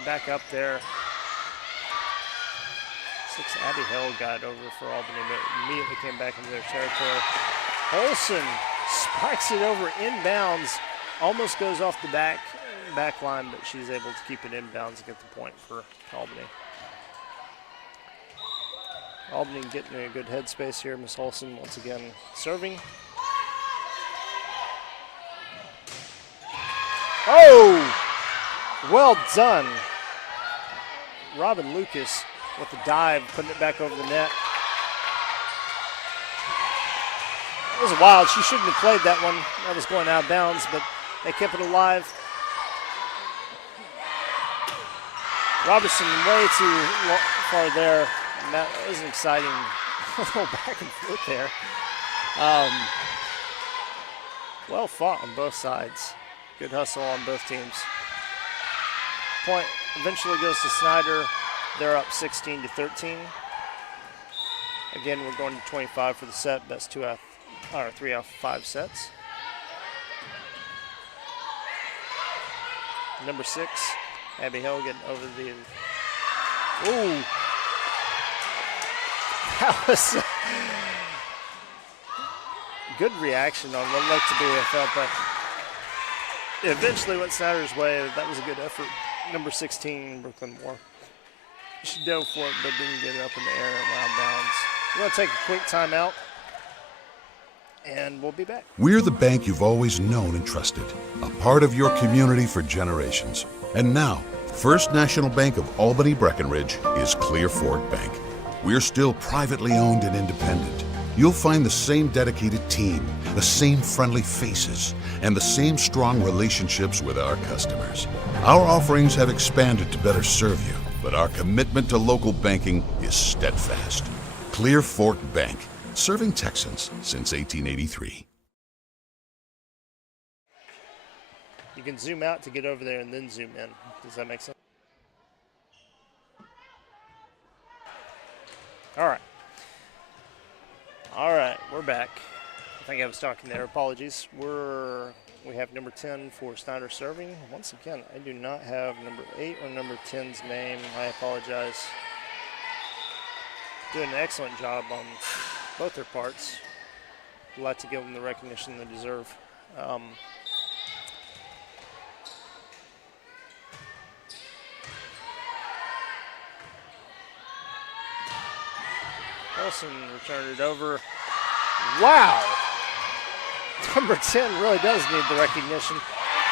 Back up there. 6, Abby Hill got over for Albany, but immediately came back into their territory. Olsen spikes it over inbounds, almost goes off the back line, but she's able to keep it inbounds and get the point for Albany. Albany getting in a good headspace here. Miss Olsen once again serving. Oh! Well done. Robin Lucas with the dive, putting it back over the net. It was wild. She shouldn't have played that one. That was going out of bounds, but they kept it alive. Robertson way too far there. And that was an exciting little back and forth there. Well fought on both sides. Good hustle on both teams. Point eventually goes to Snyder. They're up 16 to 13. Again, we're going to 25 for the set. That's 3 out of 5 sets. Number 6, Abby Hill getting over the. Ooh, that was good reaction on what looked to be a foul play. It eventually went Snyder's way. That was a good effort. Number 16, Brooklyn Moore. She dove for it, but didn't get it up in the air and around bounds. We're going to take a quick timeout, and we'll be back. We're the bank you've always known and trusted, a part of your community for generations. And now, First National Bank of Albany Breckenridge is Clear Fork Bank. We're still privately owned and independent. You'll find the same dedicated team, the same friendly faces, and the same strong relationships with our customers. Our offerings have expanded to better serve you, but our commitment to local banking is steadfast. Clear Fork Bank, serving Texans since 1883. You can zoom out to get over there and then zoom in. Does that make sense? All right. All right, we're back. I think I was talking there. Apologies. We have number 10 for Snyder serving. Once again, I do not have number 8 or number 10's name. I apologize. Doing an excellent job on both their parts. I'd like to give them the recognition they deserve. Wilson returned it over. Wow! Number 10 really does need the recognition.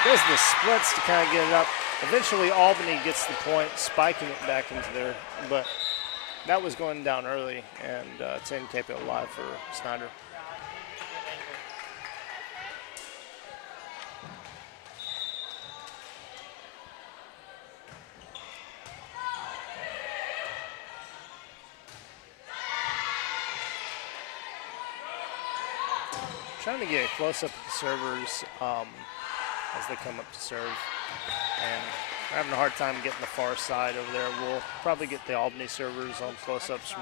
Does the splits to kind of get it up. Eventually, Albany gets the point, spiking it back into there. But that was going down early, and 10 kept it alive for Snyder. Trying to get a close-up of the servers as they come up to serve. And we're having a hard time getting the far side over there. We'll probably get the Albany servers on close-ups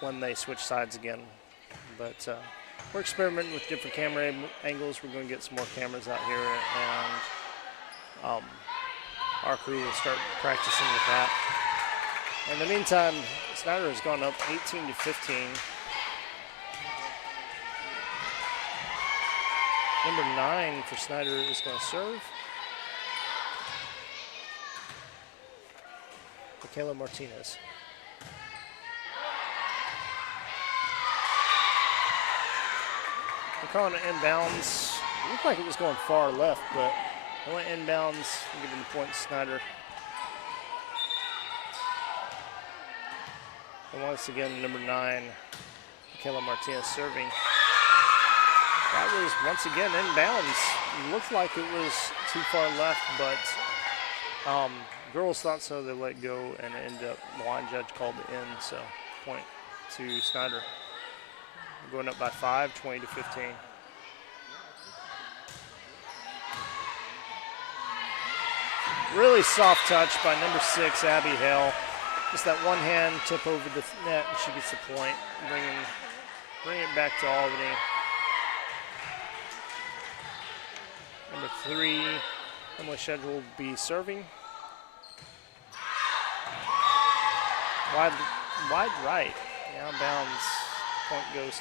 when they switch sides again. But we're experimenting with different camera angles. We're going to get some more cameras out here, and our crew will start practicing with that. In the meantime, Snyder has gone up 18-15. Number 9 for Snyder is going to serve. Michaela Martinez. We're calling it inbounds. It looked like it was going far left, but it went inbounds. We're giving the point to Snyder. And once again, number 9, Michaela Martinez serving. That was, once again, inbounds. It looked like it was too far left, but girls thought so. They let go, and it ended up, the line judge called it in, so point to Snyder. We're going up by 5, 20-15. Really soft touch by number 6, Abby Hale. Just that one hand tip over the net, and she gets the point, bring it back to Albany. Number 3, Emily Shedrill will be serving. Wide right. Out of bounds. Point goes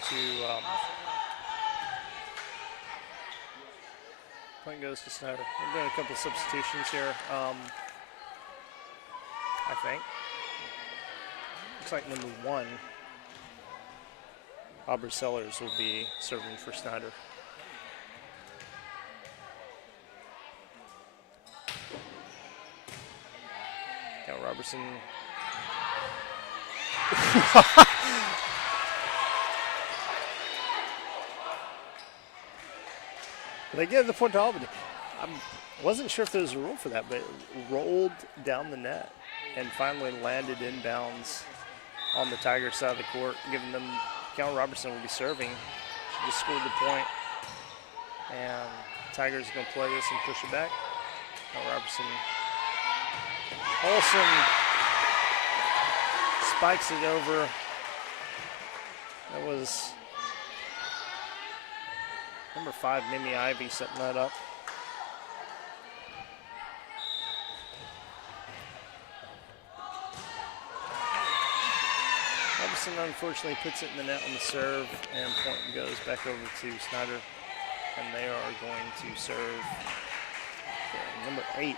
to Snyder. We're doing a couple of substitutions here. I think. Looks like number 1, Aubrey Sellers, will be serving for Snyder. Robertson. They give the point to Albany. I wasn't sure if there was a rule for that, but it rolled down the net and finally landed inbounds on the Tigers side of the court, giving them, Cal Robertson will be serving. She just scored the point, and Tigers are going to play this and push it back. Cal Robertson. Olsen spikes it over. That was number 5, Mimi Ivy, setting that up. Robertson unfortunately puts it in the net on the serve, and point goes back over to Snyder, and they are going to serve number 8.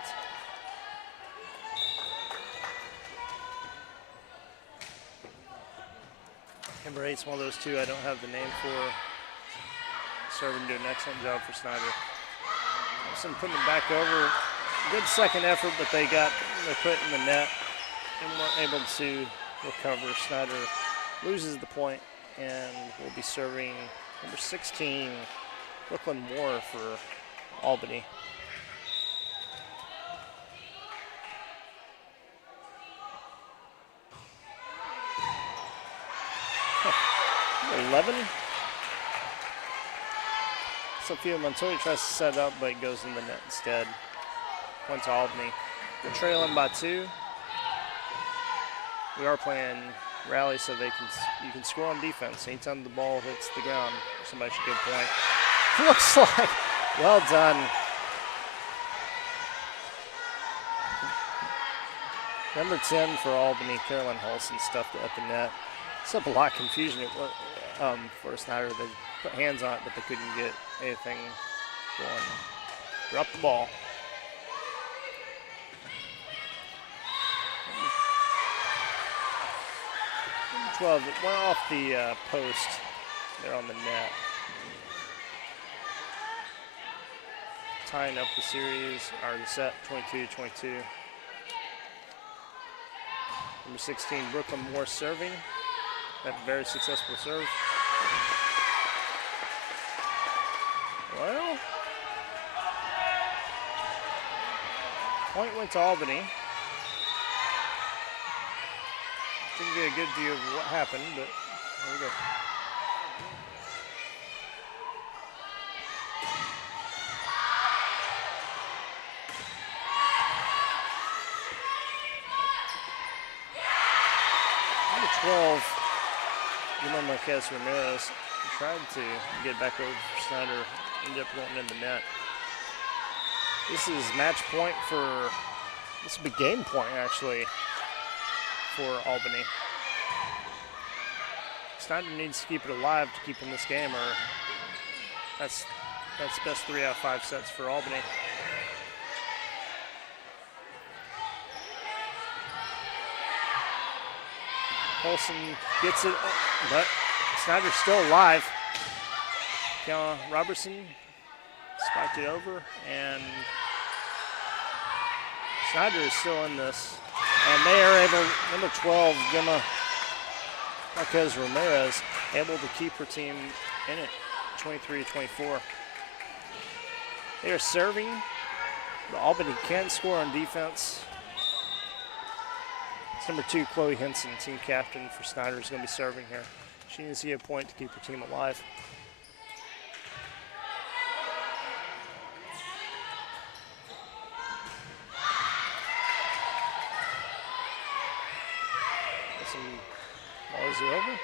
Number 8's one of those two I don't have the name for. Serving, doing an excellent job for Snyder. Wilson putting it back over. Good second effort, but they put it in the net and weren't able to recover. Snyder loses the point and will be serving number 16, Brooklyn Moore, for Albany. Huh. 11. Sophia Montoya tries to set it up, but it goes in the net instead. Point to Albany. We're trailing by 2. We are playing rally so you can score on defense. Anytime the ball hits the ground, somebody should get a point. Looks like, well done. Number 10 for Albany, Carolyn Holson, stuffed it at the net. It's up a lot of confusion for Snyder. They put hands on it, but they couldn't get anything going. Dropped the ball. 12, it went off the post there on the net. Tying up the series, or the set, 22-22. Number 16, Brooklyn Moore serving. That very successful serve. Well, point went to Albany. Didn't get a good view of what happened, but there we go. Number 12, Marquez Ramirez tried to get back over for Snyder, ended up going in the net. This is match point for, this will be game point actually for Albany. Snyder needs to keep it alive to keep in this game, or that's best 3 out of 5 sets for Albany. Olsen gets it, but Snyder's still alive. Robertson spiked it over, and Snyder is still in this. And they are able, number 12, Gemma Marquez Ramirez, able to keep her team in it, 23-24. They are serving. The Albany can score on defense. It's number 2, Chloe Henson, team captain for Snyder, is going to be serving here. She needs to get a point to keep her team alive. Ball is over.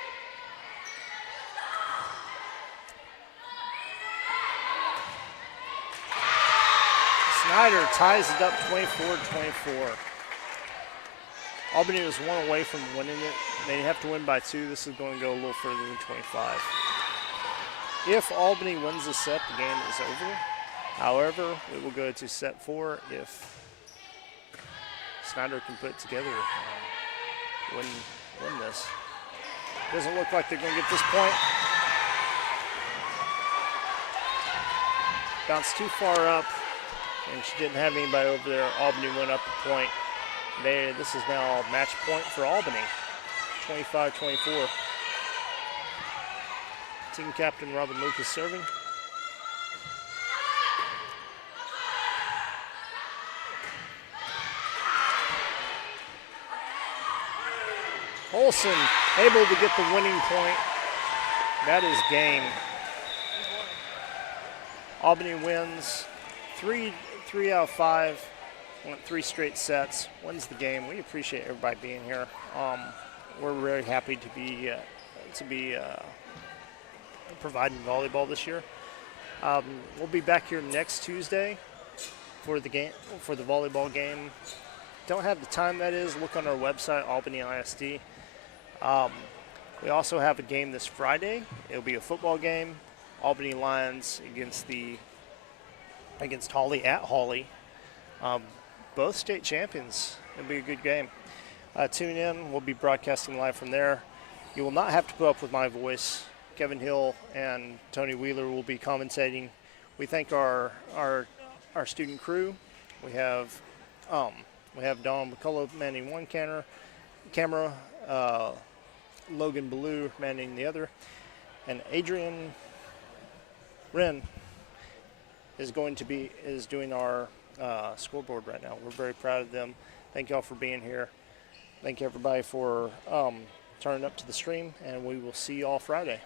Snyder ties it up 24-24. Albany was 1 away from winning it. They have to win by 2. This is going to go a little further than 25. If Albany wins the set, the game is over. However, it will go to set 4 if Snyder can put it together and win this. Doesn't look like they're going to get this point. Bounced too far up, and she didn't have anybody over there. Albany went up a point. This is now a match point for Albany, 25-24. Team captain Robin Lucas serving. Olsen able to get the winning point. That is game. Albany wins 3 out of 5. Went 3 straight sets. Wins the game. We appreciate everybody being here. We're very happy to be providing volleyball this year. We'll be back here next Tuesday for the game, for the volleyball game. Don't have the time that is. Look on our website, Albany ISD. We also have a game this Friday. It'll be a football game. Albany Lions against Hawley at Hawley. Both state champions. It'll be a good game. Tune in. We'll be broadcasting live from there. You will not have to put up with my voice. Kevin Hill and Tony Wheeler will be commentating. We thank our student crew. We have Don McCullough manning one camera, Logan Ballou manning the other, and Adrian Wren is doing our scoreboard right now. We're very proud of them. Thank y'all for being here. Thank everybody for turning up to the stream, and we will see y'all Friday.